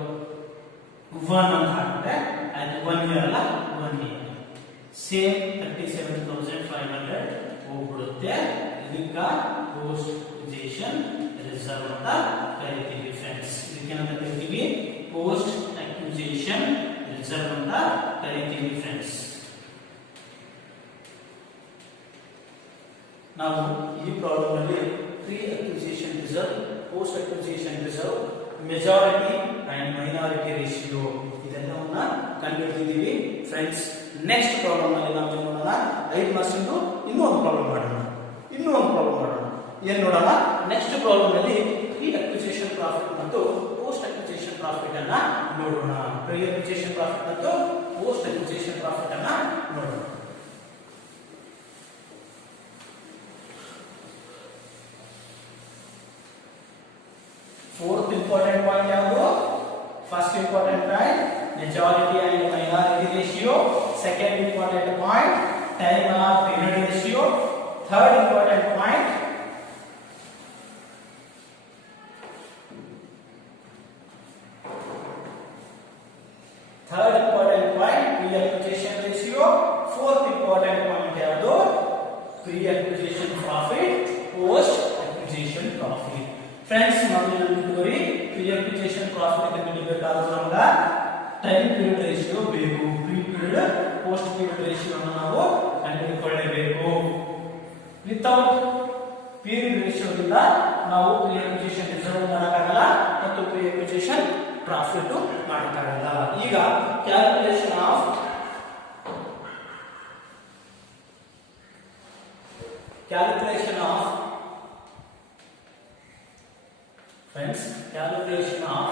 1 ಅಂತ ಹಾಕಿದ್ರೆ ಅದು 1 ಇಯರ್ ಅಲ್ಲ, 1 ಇಯರ್ ಸೇಮ್ 37,500 ಹೋಗ್ಬಿಡುತ್ತೆ. ಇದಕ್ಕ ಪೋಸ್ಟ್ ಅಕ್ವಿಸಿಷನ್ ರಿಸರ್ವ್ ಅಂತ ಕರಿತೀವಿ ಫ್ರೆಂಡ್ಸ್. ಇದಕ್ಕೇನಂತ ಕರಿತೀವಿ? ಪೋಸ್ಟ್ ಅಕ್ವಿಸಿಷನ್ ರಿಸರ್ವ್ ಅಂತ ಕರಿತೀವಿ ಫ್ರೆಂಡ್ಸ್. ನಾವು ಈ ಪ್ರಾಬ್ಲಮ್ ಅಲ್ಲಿ pre acquisition reserve, post acquisition reserve, majority and minority ratio ಇದೆಲ್ಲವನ್ನ ಕಂಡುಹಿಡಿದಿದ್ದೀವಿ ಫ್ರೆಂಡ್ಸ್. ನೆಕ್ಸ್ಟ್ ಪ್ರಾಬ್ಲಮ್ ನಲ್ಲಿ ನಾವು ಏನು ಮಾಡೋಣ? 5 ಮಾರ್ಕ್ಸ್ ಇನ್ನೂ ಒಂದು ಪ್ರಾಬ್ಲಮ್ ಮಾಡೋಣ. ಏನ್ ನೋಡೋಣ? ನೆಕ್ಸ್ಟ್ ಪ್ರಾಬ್ಲಮ್ ನಲ್ಲಿ ಪ್ರೀ ಅಕ್ವಿಸಿಷನ್ ಪ್ರಾಫಿಟ್ ಮತ್ತು ಪೋಸ್ಟ್ ಅಕ್ವಿಸಿಷನ್ ಪ್ರಾಫಿಟ್ ಅನ್ನ ನೋಡೋಣ. ಪ್ರೀ ಅಕ್ವಿಸಿಷನ್ ಪ್ರಾಫಿಟ್ ಮತ್ತು ಪೋಸ್ಟ್ ಅಕ್ವಿಸಿಷನ್ ಪ್ರಾಫಿಟ್ ಅನ್ನ ನೋಡೋಣ. Fourth important point ಯಾವುದು? First important point majority and minority ratio. Second important point time or period ratio. Third important point pre-acquisition ratio. Fourth important point ಯಾವುದು? Pre-acquisition profit, post-acquisition profit. Friends ಮೊದಲು ನೆನಪಿಟ್ಕೊಳ್ಳಿ, pre-acquisition profit ಕಂಡುಹಿಡಿಯಬೇಕಾದ್ರೆ ನಮಗೆ time period ratio ಬೇಕು. Pre period post period ratio ಅನ್ನು ನಾವು ಕಂಡುಹಿಡಿಯಬೇಕು. Without period ರೇಷಿಯೋದಿಂದ ನಾವು pre-acquisition reserve ಮಾಡಕ್ಕಾಗಲ್ಲ ಮತ್ತು pre-acquisition ಪ್ರಾಫಿಟ್ ಮಾಡಕ್ಕಾಗಲ್ಲ. ಈಗ calculation of friends, calculation of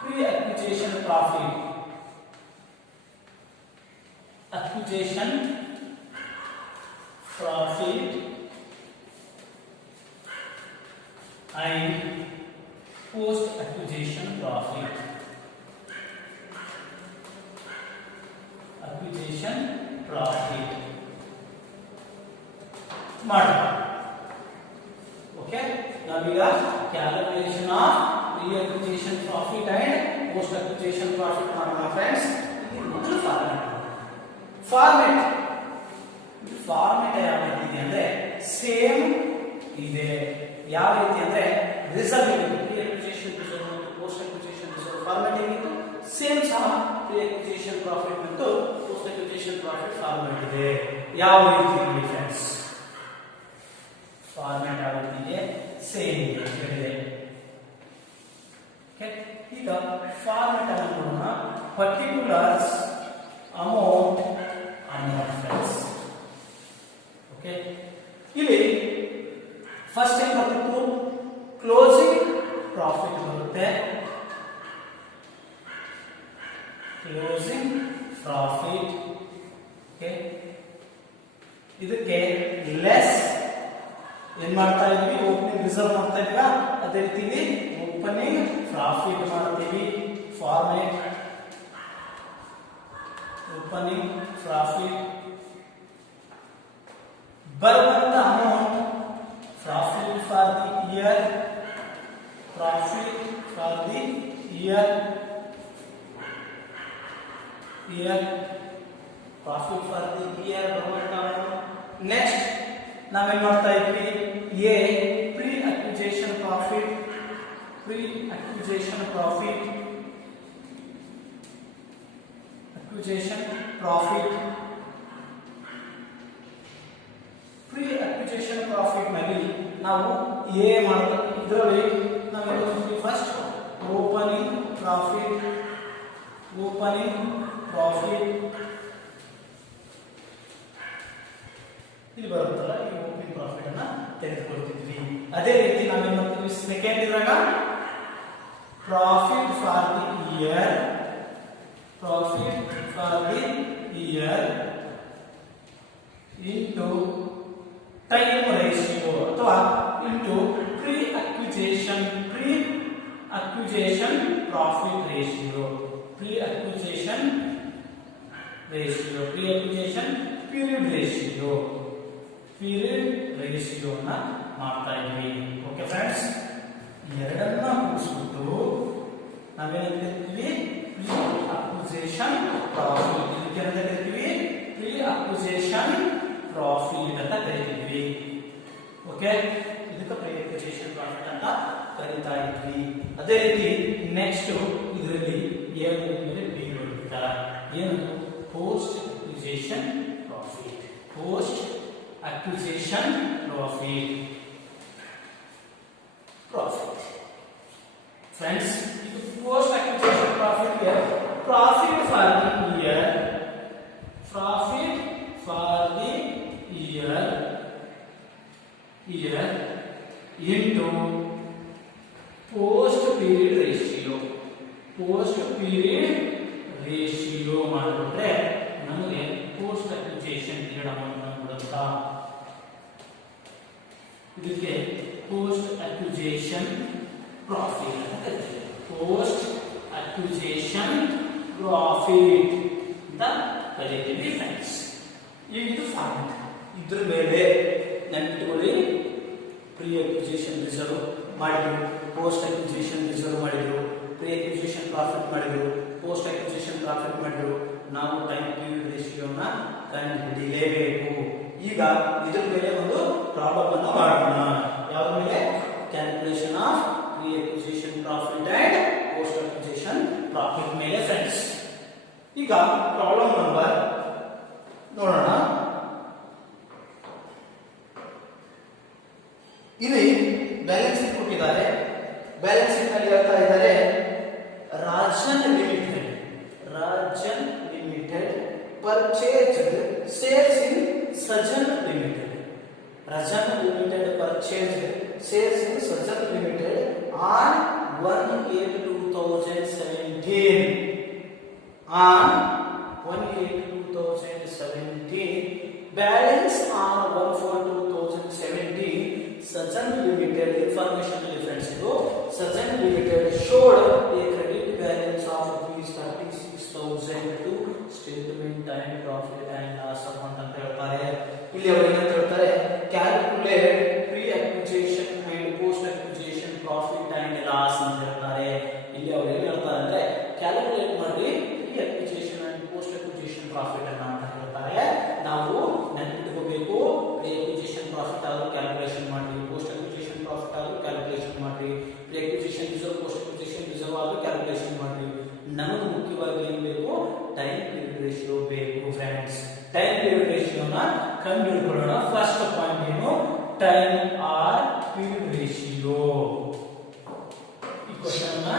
pre-acquisition profit, acquisition profit and post-acquisition profit. Acquisition profit. ನಾವೀಗ calculation of pre acquisition profit and post acquisition profit ಮಾಡೋಣ ಫ್ರೆಂಡ್ಸ್. ಇಲ್ಲಿ ಮೊದಲು ಫಾರ್ಮೆಟ್ ಯಾವ ರೀತಿ ಇದೆ ಅಂದ್ರೆ ಸೇಮ್ ಇದೆ. ಯಾವ ರೀತಿ ಅಂದ್ರೆ ರಿಸರ್ವ್ ಪ್ರೀ ಅಕ್ವಿಸಿಷನ್ ರಿಸರ್ವ್ ಮತ್ತು ಪೋಸ್ಟ್ ಅಕ್ವಿಸಿಷನ್ ರಿಸರ್ವ್ ಫಾರ್ಮೆಟ್ ಏನಿತ್ತು ಸೇಮ್ ಸಹ ಪ್ರೀ ಅಕ್ವಿಸಿಷನ್ ಪ್ರಾಫಿಟ್ ಮತ್ತು ಪೋಸ್ಟ್ ಅಕ್ವಿಸಿಷನ್ ಪ್ರಾಫಿಟ್ ಫಾರ್ಮೆಟ್ ಇದೆ. ಯಾವ ರೀತಿ ನೋಡಿ ಫ್ರೆಂಡ್ಸ್, ಫಾರ್ಮೆಟ್ ಯಾವ ರೀತಿ ಇದೆ ಸೇಮ್ ಇದೆ ಹೇಳಿದೆ. ಈಗ ಫಾರ್ಮೆಟ್ ಅನ್ನು ನೋಡೋಣ. Particulars amount friends. ಓಕೆ, ಇಲ್ಲಿ ಫಸ್ಟ್ ಏನ್ ಬರ್ತಿತ್ತು ಕ್ಲೋಸಿಂಗ್ ಪ್ರಾಫಿಟ್ ಬರುತ್ತೆ. ಕ್ಲೋಸಿಂಗ್ ಪ್ರಾಫಿಟ್ ಓಕೆ, ಇದಕ್ಕೆ ಲೆಸ್ ಏನ್ ಮಾಡ್ತಾ ಇದ್ವಿ ಓಪನಿಂಗ್ ರಿಸರ್ವ್ ಮಾಡ್ತಾ ಇದ್ವಾ, ಅದೇ ರೀತಿ ಓಪನಿಂಗ್ ಪ್ರಾಫಿಟ್ ಮಾಡ್ತೀವಿ. ಫಾರ್ಮೆಟ್ ಓಪನಿಂಗ್ ಪ್ರಾಫಿಟ್ ಬರುವಂತ amount profit for the year, profit for the year profit for the year ಬರುವಂತ ಅಮೌಂಟ್. ನೆಕ್ಸ್ಟ್ ನಾವೇನ್ ಮಾಡ್ತಾ ಇದ್ವಿ A pre acquisition profit, pre acquisition profit pre acquisition profit ನಲ್ಲಿ ನಾವು ಎ ಮಾಡ್ತಾ ಇದರಲ್ಲಿ ನಾವು ಫಸ್ಟ್ ಓಪನಿಂಗ್ ಪ್ರಾಫಿಟ್ ಇಲ್ಲಿ ಬರುತ್ತಲ್ಲ ಈ ಓಪನಿಂಗ್ ಪ್ರಾಫಿಟ್ ಅನ್ನ ತೆಗೆದುಕೊಳ್ತಿದ್ವಿ. ಅದೇ ರೀತಿ ನಾವೇನ್ ಮಾಡ್ತೀವಿ ಸೆಕೆಂಡ್ ಇದ್ರಾಗ profit for the year into time ratio ಅಥವಾ into pre acquisition profit ratio, period ರೇಷಿಯೋನ ಮಾಡ್ತಾ ಇದ್ವಿ. ಓಕೆ ಫ್ರೆಂಡ್ಸ್, ಎರಡನ್ನ ಕೂಡಿಸ್ಬಿಟ್ಟು ನಾವೇನಿರ್ತೀವಿ ಪ್ರೀ ಅಕ್ವಿಸಿಷನ್ ಪ್ರಾಫಿಟ್, ಇದಕ್ಕೆ ಅಂತ ಕರಿತೀವಿ ಪ್ರೀ ಅಕ್ವಿಸಿಷನ್ ಪ್ರಾಫಿಟ್ ಅಂತ ಕರಿತೀವಿ. ಓಕೆ, ಇದಕ್ಕೆ ಪ್ರೀ ಅಕ್ವಿಸಿಷನ್ ಪ್ರಾಫಿಟ್ ಅಂತ ಕರಿತಾ ಇದ್ವಿ. ಅದೇ ರೀತಿ ನೆಕ್ಸ್ಟ್ ಇದರಲ್ಲಿ ಎ ಮೇಲೆ ಬಿ ಬರುತ್ತಾ ಏನು ಪೋಸ್ಟ್ ಅಕ್ವಿಸಿಷನ್ ಪ್ರಾಫಿಟ್ ಫ್ರೆಂಡ್ಸ್. ಇದು post acquisition profit profit for the year into post period ratio ಮಾಡಿಬಿಟ್ರೆ ನಮಗೆ ಪೋಸ್ಟ್ ಅಕ್ವಿಸಿಷನ್ ಪೀರಿಯಡ್ ಅಮೌಂಟ್ ಬರುತ್ತಾ. ಇದಕ್ಕೆ ಪೋಸ್ಟ್ ಅಕ್ವಿಸಿಷನ್ ಪ್ರಾಫಿಟ್ ಅಂತ ಕರೀತೀವಿ. ಪೋಸ್ಟ್ ಅಕ್ವಿಸಿಷನ್ ಪ್ರಾಫಿಟ್ ಅಂತ ಕರೀತೀವಿ ಫ್ರೆಂಡ್ಸ್. ಈಗ ಇದು ಫಾರ್ಮೆಟ್. ಇದ್ರ ಮೇಲೆ ನೆನಪಿಟ್ಕೊಳ್ಳಿ, ಪ್ರೀ ಅಕ್ವಿಸಿಷನ್ ರಿಸರ್ವ್ ಮಾಡಿದ್ರು, ಪೋಸ್ಟ್ ಅಕ್ವಿಸಿಷನ್ ರಿಸರ್ವ್ ಮಾಡಿದ್ರು, ಪ್ರೀ ಅಕ್ವಿಸಿಷನ್ ಪ್ರಾಫಿಟ್ ಮಾಡಿದ್ರು, ಪೋಸ್ಟ್ ಅಕ್ವಿಸಿಷನ್ ಪ್ರಾಫಿಟ್ ಮಾಡಿದ್ರು. ನಾವು ಟೈಮ್ ಪೀರಿಯಡ್ ರೇಷಿಯೋನ ಕಂಡುಹಿಡಿಯಲೇಬೇಕು. ಈಗ ಇದ್ರ ಮೇಲೆ ಒಂದು ಪ್ರಾಬ್ಲಮ್ ಅನ್ನು ಮಾಡೋಣ. ಯಾವ್ದ್ರ ಮೇಲೆ? Calculation of pre acquisition profit and post acquisition profit ಮೇಲೆ ಫ್ರೆಂಡ್ಸ್. ಈಗ ಪ್ರಾಬ್ಲಮ್ ನಂಬರ್ ನೋಡೋಣ. ಇಲ್ಲಿ ಬ್ಯಾಲೆನ್ಸ್ ಶೀಟ್ ಕೊಟ್ಟಿದ್ದಾರೆ. ಬ್ಯಾಲೆನ್ಸ್ ಶೀಟ್ ನಲ್ಲಿ ಹೇಳ್ತಾ ಇದ್ದಾರೆ Rajan limited purchase sales in Sajan limited. Rajan limited purchase sales in Sajan limited on 1/8/2017. On 1/8/2017, balance on 1/4/2017, Sajan Limited information difference. Sajan Limited showed a credit balance of ₹36,000 to statement and profit and loss account ಅಂತ ಹೇಳ್ತಾರೆ. ಇಲ್ಲಿ ಅವರು ಏನು ಹೇಳ್ತಾರೆ, calculate pre acquisition and post acquisition ಕಂಡುಹಿಡಿಕೊಳ್ಳೋಣ. First point ಏನು? Time or period ratio. ಈ question ಅನ್ನ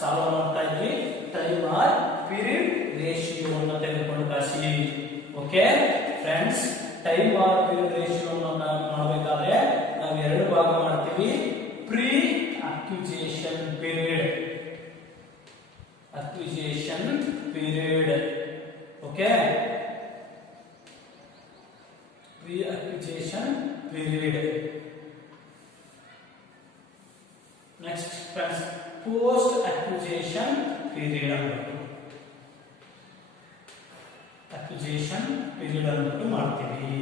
ಸಾಲ್ವ್ ಮಾಡ್ತಾ ಇದ್ವಿ. ಟೈಮ್ ಆರ್ ಪೀರಿಯಡ್ ರೇಷಿಯೋ ಅನ್ನು ತೆಗೆದುಕೊಂಡು ಕಾಸಿ. Okay friends, time or period ratio ಮಾಡಬೇಕಾದ್ರೆ ನಾವು ಎರಡು ಭಾಗ ಮಾಡ್ತೀವಿ. Pre acquisition period, acquisition period. Okay, pre acquisition period. Next friends, post acquisition period ಅಂತ ಅಕ್ವಿಜಿಷನ್ ಪೀರಿಯಡ್ ಅನ್ನು ಮಾಡ್ತೀವಿ.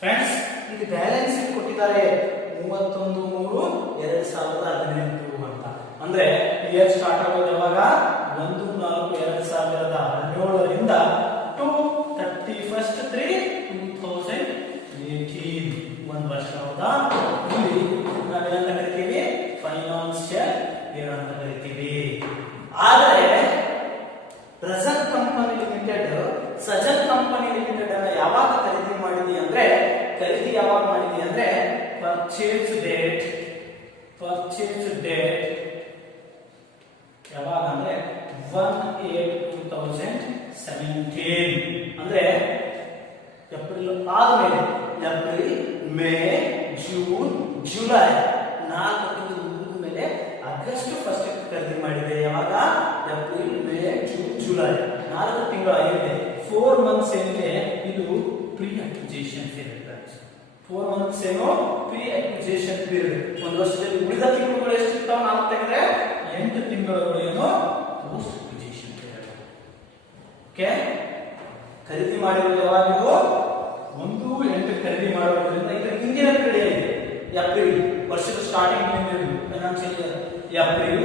ಫ್ರೆಂಡ್ಸ್, ಇಲ್ಲಿ ಬ್ಯಾಲೆನ್ಸ್ ಕೊಟ್ಟಿದ್ದಾರೆ 31/3/2018 ಅಂತ. ಅಂದ್ರೆ ಇಯರ್ ಸ್ಟಾರ್ಟ್ ಆಗೋದು ಯಾವಾಗ? 1/4/2017ರಿಂದ ಟು 31/3/2018 ಒಂದು ವರ್ಷ. ಹೌದಾ? ಇಲ್ಲಿ ನಾವೇನಂತ ಕರಿತೀವಿ? ಫೈನಾನ್ಷಿಯಲ್ ಇಯರ್ ಅಂತ ಕರಿತೀವಿ. ಆದರೆ present company limited, Sajan company limited ಅನ್ನ ಯಾವಾಗ ಖರೀದಿ ಮಾಡಿದೆ ಅಂದ್ರೆ, ಖರೀದಿ ಯಾವಾಗ ಮಾಡಿದೆ ಅಂದ್ರೆ ಪರ್ಚೇಸ್ ಡೇಟ್ ಯಾವಾಗ ಅಂದ್ರೆ 1/8/2017. ಅಂದ್ರೆ ಏಪ್ರಿಲ್ ಆದ್ಮೇಲೆ, ಏಪ್ರಿಲ್, ಮೇ, ಜೂನ್, ಜುಲೈ 4 ತಿಂಗಳು ಮುಗಿದ ಮೇಲೆ ಆಗಸ್ಟ್ 1 ಖರೀದಿ ಮಾಡಿದೆ. ಯಾವಾಗ? ಏಪ್ರಿಲ್, ಮೇ, ಜೂನ್, ಜುಲೈ 4 ತಿಂಗಳು ಆಗಿದೆ. 4 ಮಂತ್ಸ್ ಏನಿದೆ ಇದು ಪ್ರೀ ಅಕ್ವಿಜಿಷನ್ ಪೀರಿಯಡ್. 4 ಮಂತ್ಸ್ ಏನು? Pre acquisition period. ಒಂದು ವರ್ಷದಲ್ಲಿ ಉಳಿದ ತಿಂಗಳುಗಳು ಎಷ್ಟು ಇರ್ತಾವ? 4 ತೆಗೆದ್ರೆ 8 ತಿಂಗಳುಗಳು ಏನು? Post acquisition period. ಓಕೆ, ಖರೀದಿ ಮಾಡಿರೋದು ಯಾವಾಗಿದು? 1/8 ಖರೀದಿ ಮಾಡೋದ್ರಿಂದ ಇದರ ಹಿಂದಿನ ಪೀರಿಯಡ್ ಇದೆ. ಏಪ್ರಿಲ್ ವರ್ಷದ starting financial year April,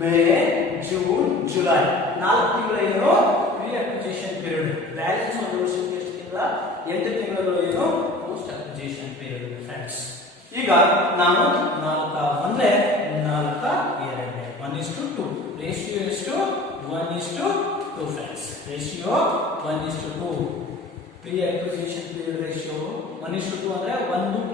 May, June, July 4 ತಿಂಗಳ ಏನು? Pre acquisition period. ಬ್ಯಾಲೆನ್ಸ್ ಒಂದು ವರ್ಷಕ್ಕೆ ಎಷ್ಟು ತಿಂಗಳ? 8 ತಿಂಗಳು ಏನು? Post acquisition period. ಫ್ರೆಂಡ್ಸ್, ಈಗ ನಾನು 4 ಅಂದ್ರೆ 4/2 1:2 ರೇಷಿಯೋ ಎಷ್ಟು? 1:2 friends. Ratio 1:2. Pre acquisition period ratio 1:2 ಅಂದ್ರೆ 1 + 2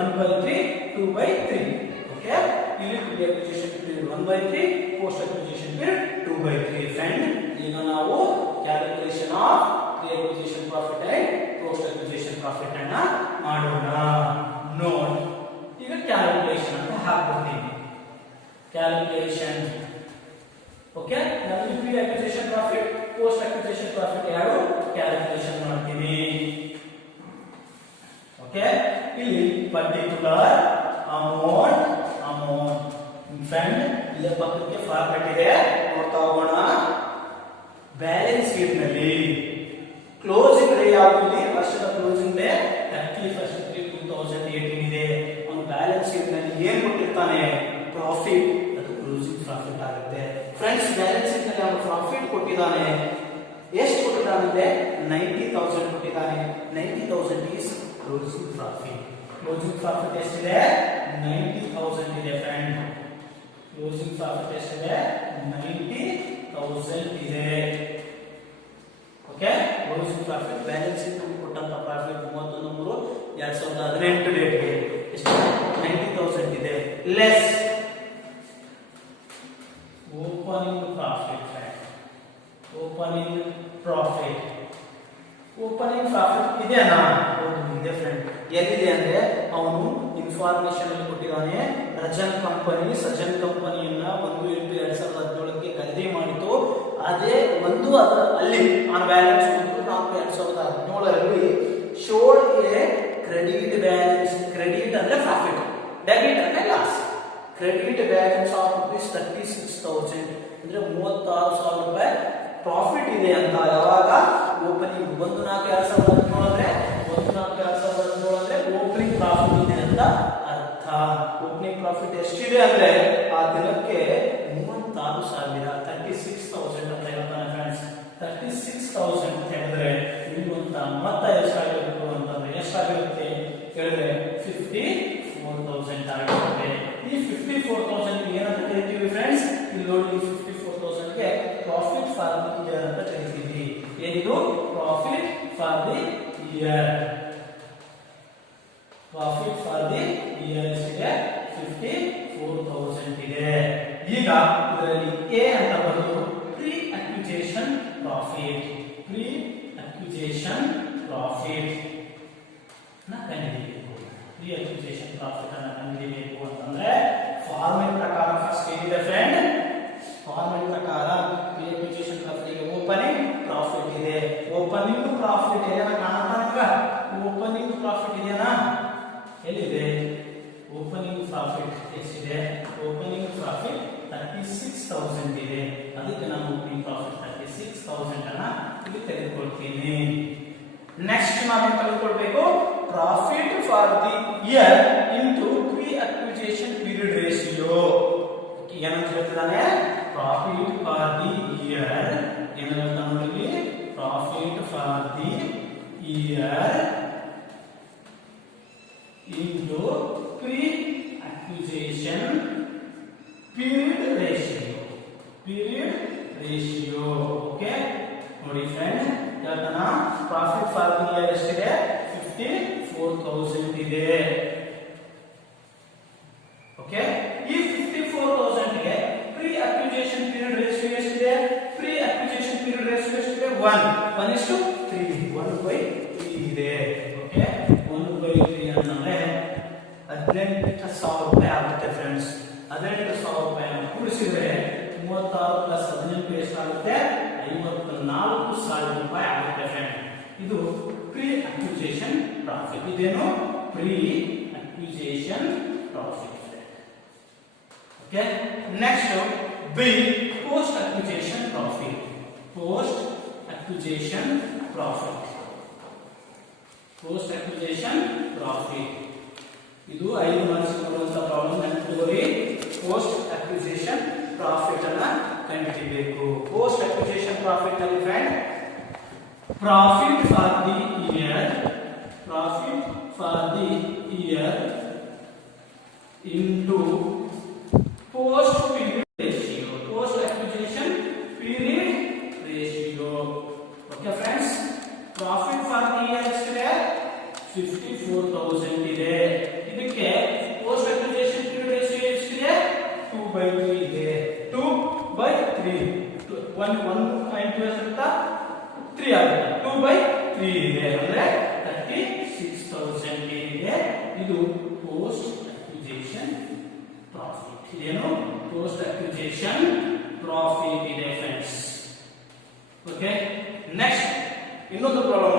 1/3 2/3. ಓಕೆ, ಇಲ್ಲಿ pre acquisition period 1/3, post acquisition period 2/3. Friend, ಈಗ ನಾವು calculation of pre acquisition profit and post acquisition profit ಅನ್ನ ಮಾಡೋಣ. ನೋಡಿ, ಈಗ ಕ್ಯಾಲ್ಕುಲೇಷನ್ ಅಂತ ಹಾಕ್ಬಿಡ್ತೀನಿ. ಕ್ಯಾಲ್ಕುಲೇಷನ್. ಓಕೆ, ನಾವು pre acquisition profit, post acquisition profit ಎರಡು ಕ್ಯಾಲ್ಕುಲೇಷನ್ ಮಾಡ್ತೀವಿ. ಓಕೆ, ಇಲ್ಲಿ ಪರ್ಟಿಕ್ಯುಲರ್ ಅಮೌಂಟ್ ಫ್ರೆಂಡ್, ಇಲ್ಲಿ ಪಕ್ಕಕ್ಕೆ ಫಾರ್ಮ್ಯಾಟ್ ಇದೆ, ನೋಡ್ತಾ ಹೋಗೋಣ. ಬ್ಯಾಲೆನ್ಸ್ ಶೀಟ್ ನಲ್ಲಿ ಕ್ಲೋಸಿಂಗ್ ಡೇ ಯಾವುದು? ವರ್ಷದ ಕ್ಲೋಸಿಂಗ್ ಡೇ 31/3/2018 ಇದೆ. ಒಂದು ಬ್ಯಾಲೆನ್ಸ್ ಶೀಟ್ ನಲ್ಲಿ ಏನ್ ಕೊಟ್ಟಿರ್ತಾನೆ? ಪ್ರಾಫಿಟ್. ಅದು ಕ್ಲೋಸಿಂಗ್ ಪ್ರಾಫಿಟ್ ಆಗುತ್ತೆ. ಫ್ರೆಂಡ್ಸ್, ಬ್ಯಾಲೆನ್ಸ್ ಶೀಟ್ ನಲ್ಲಿ ಅವನು ಪ್ರಾಫಿಟ್ ಕೊಟ್ಟಿದ್ದಾನೆ. ಎಷ್ಟು ಕೊಟ್ಟಿದ್ದಾನೆ? 90,000 ಕೊಟ್ಟಿದ್ದಾನೆ. 90,000 is closing profit. Closing profit ಎಷ್ಟಿದೆ? 90,000 ಇದೆ ಫ್ರೆಂಡ್. ಕ್ಲೋಸಿಂಗ್ ಪ್ರಾಫಿಟ್ ಎಷ್ಟಿದೆ? 90,000 ಇದೆ. Okay, closing profit balance sheet ಕೊಟ್ಟಂತ ಪ್ರಾಫಿಟ್ 31/3/2018 ಡೇಟ್ಗೆ ಎಷ್ಟು? 90,000 ಇದೆ. Less opening profit. Opening profit ಇದೆಯಾ? ಇದೆ ಫ್ರೆಂಡ್. ಎಲ್ಲಿದೆ ಅಂದ್ರೆ ಅವನು ಇನ್ಫಾರ್ಮೇಶನ್ ಅಲ್ಲಿ ಕೊಟ್ಟಿದ್ದಾನೆ. ಸಜನ್ ಕಂಪನಿಯನ್ನ 1/8/2017ಕ್ಕೆ ಖರೀದಿ ಮಾಡಿತು. ಅದೇ ಅಲ್ಲಿ ಆನ್ ಬ್ಯಾಲೆನ್ಸ್ 1/4/2017ರಲ್ಲಿ showed a credit balance. Credit ಅಂದ್ರೆ ಪ್ರಾಫಿಟ್, ಡೆಬಿಟ್ ಅಂದ್ರೆ ಲಾಸ್. ಕ್ರೆಡಿಟ್ ಬ್ಯಾಲೆನ್ಸ್ ಆಫ್ ₹36,000 ಅಂದ್ರೆ 36,000 ರೂಪಾಯಿ ಪ್ರಾಫಿಟ್ ಇದೆ ಅಂತ. ಯಾವಾಗ? ಓಪನಿಂಗ್ 1/4/2017 ಅಂದ್ರೆ 1/4/2017 ಅಂದ್ರೆ ಓಪನಿಂಗ್ ಪ್ರಾಫಿಟ್ ಇದೆ ಅಂತ ಅರ್ಥ. ಓಪನಿಂಗ್ ಪ್ರಾಫಿಟ್ ಎಷ್ಟಿದೆ ಅಂದ್ರೆ ಆ ದಿನಕ್ಕೆ 36,000 36,000 ಅಂತ ಹೇಳ್ತಾನೆ ಫ್ರೆಂಡ್ಸ್. 36,000 ತೆಗೆದ್ರೆ ಇಲ್ಲಿ ಅಂತ ಮೊತ್ತ ಎಷ್ಟಾಗಿರುತ್ತೆ ಅಂತಂದ್ರೆ ಎಷ್ಟಾಗಿರುತ್ತೆ ಹೇಳಿದ್ರೆ 54,000 ಆಗಿರುತ್ತೆ. ಈ 54,000 ಏನಂತ ಕರಿತೀವಿ ಫ್ರೆಂಡ್ಸ್? ಇಲ್ಲಿ ನೋಡಿ, 54,000ಗೆ ಪ್ರಾಫಿಟ್ ಫಾರ್ ದಿ ಇಯರ್ ಅಂತ ಕರಿತೀವಿ. ಏನಿದು? Profit for the year. Profit for the year ಎಷ್ಟಿದೆ? 54,000 ಇದೆ. ಈಗ ಇದರಲ್ಲಿ ಎ ಅಂತ ಬರೋದು pre acquisition profit. Pre acquisition profit ನ ಕಂಡುಹಿಡಿಯಬೇಕು. ಪ್ರೀ ಅಕ್ವಿಜೇಷನ್ ಪ್ರಾಫಿಟ್ ಅನ್ನು ಕಂಡುಹಿಡಿಯಬೇಕು ಅಂತಂದ್ರೆ ಫಾರ್ಮುಲಾ ಪ್ರಕಾರ ಫಸ್ಟ್ ಏನಿದೆ ಫ್ರೆಂಡ್? ಫಾರ್ಮುಲಾ ಪ್ರಕಾರ pre acquisition profit opening profit ಇದೆ. ಓಪನಿಂಗ್ ಪ್ರಾಫಿಟ್ ಏನ ಕಾಣುತ್ತಾ? ಓಪನಿಂಗ್ ಪ್ರಾಫಿಟ್ ಇದೆಯಾ? ಎಲ್ಲಿದೆ? ಓಪನಿಂಗ್ ಪ್ರಾಫಿಟ್ ಎಷ್ಟಿದೆ? ಓಪನಿಂಗ್ ಪ್ರಾಫಿಟ್ 36,000 ಇದೆ. ಅದಕ್ಕೆ ನಾನು ಓಪನಿಂಗ್ ಪ್ರಾಫಿಟ್ 36,000 ಅನ್ನ ಇಲ್ಲಿ ತೆಗೆದುಕೊಳ್ತೀನಿ. ನೆಕ್ಸ್ಟ್ ನಾವು ತೆಗೆದುಕೊಳ್ಬೇಕು profit for the year into pre acquisition period ratio. ಏನಂತ ಹೇಳ್ತಿದ್ದಾನೆ? ಪ್ರಾಫಿಟ್ ಫಾರ್ ದಿ ಇಯರ್ ಏನು ಹೇಳ್ತಾ ನೋಡಿ? Profit for the year into pre-acquisition period ratio. Okay, ನೋಡಿ ಫ್ರೆಂಡ್ಸ್, ಯಾಕಂದ್ರೆ ಪ್ರಾಫಿಟ್ ಫಾರ್ ದಿ ಇಯರ್ ಎಷ್ಟಿದೆ? 54,000 ಇದೆ. ಓಕೆ, ಈ 54,000 ಗೆ ಪ್ರೀ ಅಕ್ವಿಜೇಷನ್ ಪೀರಿಯಡ್ ರೇಷಿಯೋ ಎಷ್ಟಿದೆ? ಪ್ರೀ ಅಕ್ವಿಜೇಷನ್ ಪೀರಿಯಡ್ ರೇಷಿಯೋ ಎಷ್ಟಿದೆ? 1:3. 1/3 ಇದೆ. ಓಕೆ, 1/3 ಅಂತಂದ್ರೆ 18,000 ರೂಪಾಯಿ ಆಗುತ್ತೆ ಫ್ರೆಂಡ್ಸ್. 18,000 ರೂಪಾಯಿಯನ್ನು ಕೂಡಿಸಿದ್ರೆ 36 ಪ್ಲಸ್ 18 ಎಷ್ಟಾಗುತ್ತೆ? 54,000 ರೂಪಾಯಿ ಆಗುತ್ತೆ ಫ್ರೆಂಡ್. ಇದು ಪ್ರೀ ಅಕ್ವಿಜೇಷನ್ ಪ್ರಾಫಿಟ್. ಇದೇನು? Pre acquisition profit. Okay, next B post acquisition profit. Post acquisition profit. Post acquisition profit ಇದು 5 ಮಾರ್ಕ್ಸ್ ಬರುವಂತ ಪ್ರಾಬ್ಲಮ್. ನೆನಪಿಟ್ಕೊಳ್ಳಿ, ಪೋಸ್ಟ್ ಅಕ್ವಿಜೇಷನ್ ಪ್ರಾಫಿಟ್ ಅನ್ನ ಕಂಡುಹಿಡಿಯಬೇಕು. ಪೋಸ್ಟ್ ಅಕ್ವಿಜೇಷನ್ ಪ್ರಾಫಿಟ್ ಅಲ್ಲಿ friend profit for the year into post period ratio. Post acquisition period ratio. Okay friends, profit for the year ಎಷ್ಟಿದೆ? 54,000 ಇದೆ. ಇದಕ್ಕೆ post acquisition period ratio ಎಷ್ಟಿದೆ? 2/3 ಇದೆ. 2/3 1 ಎಷ್ಟಾಗುತ್ತಾ? 3 ಆಗುತ್ತೆ. 2/3 ಇದೆ ಅಂದ್ರೆ 36,000 ಇದೆ. ಇದು ಪೋಸ್ಟ್ ಅಕ್ವಿಜೇಷನ್ ಪ್ರಾಫಿಟ್. ಇದೇನು? ಪೋಸ್ಟ್ ಅಕ್ವಿಜೇಷನ್ ಪ್ರಾಫಿಟ್ ಇದೆ ಫ್ರೆಂಡ್ಸ್. ಓಕೆ, ನೆಕ್ಸ್ಟ್ ಇನ್ನೊಂದು ಪ್ರಾಬ್ಲಮ್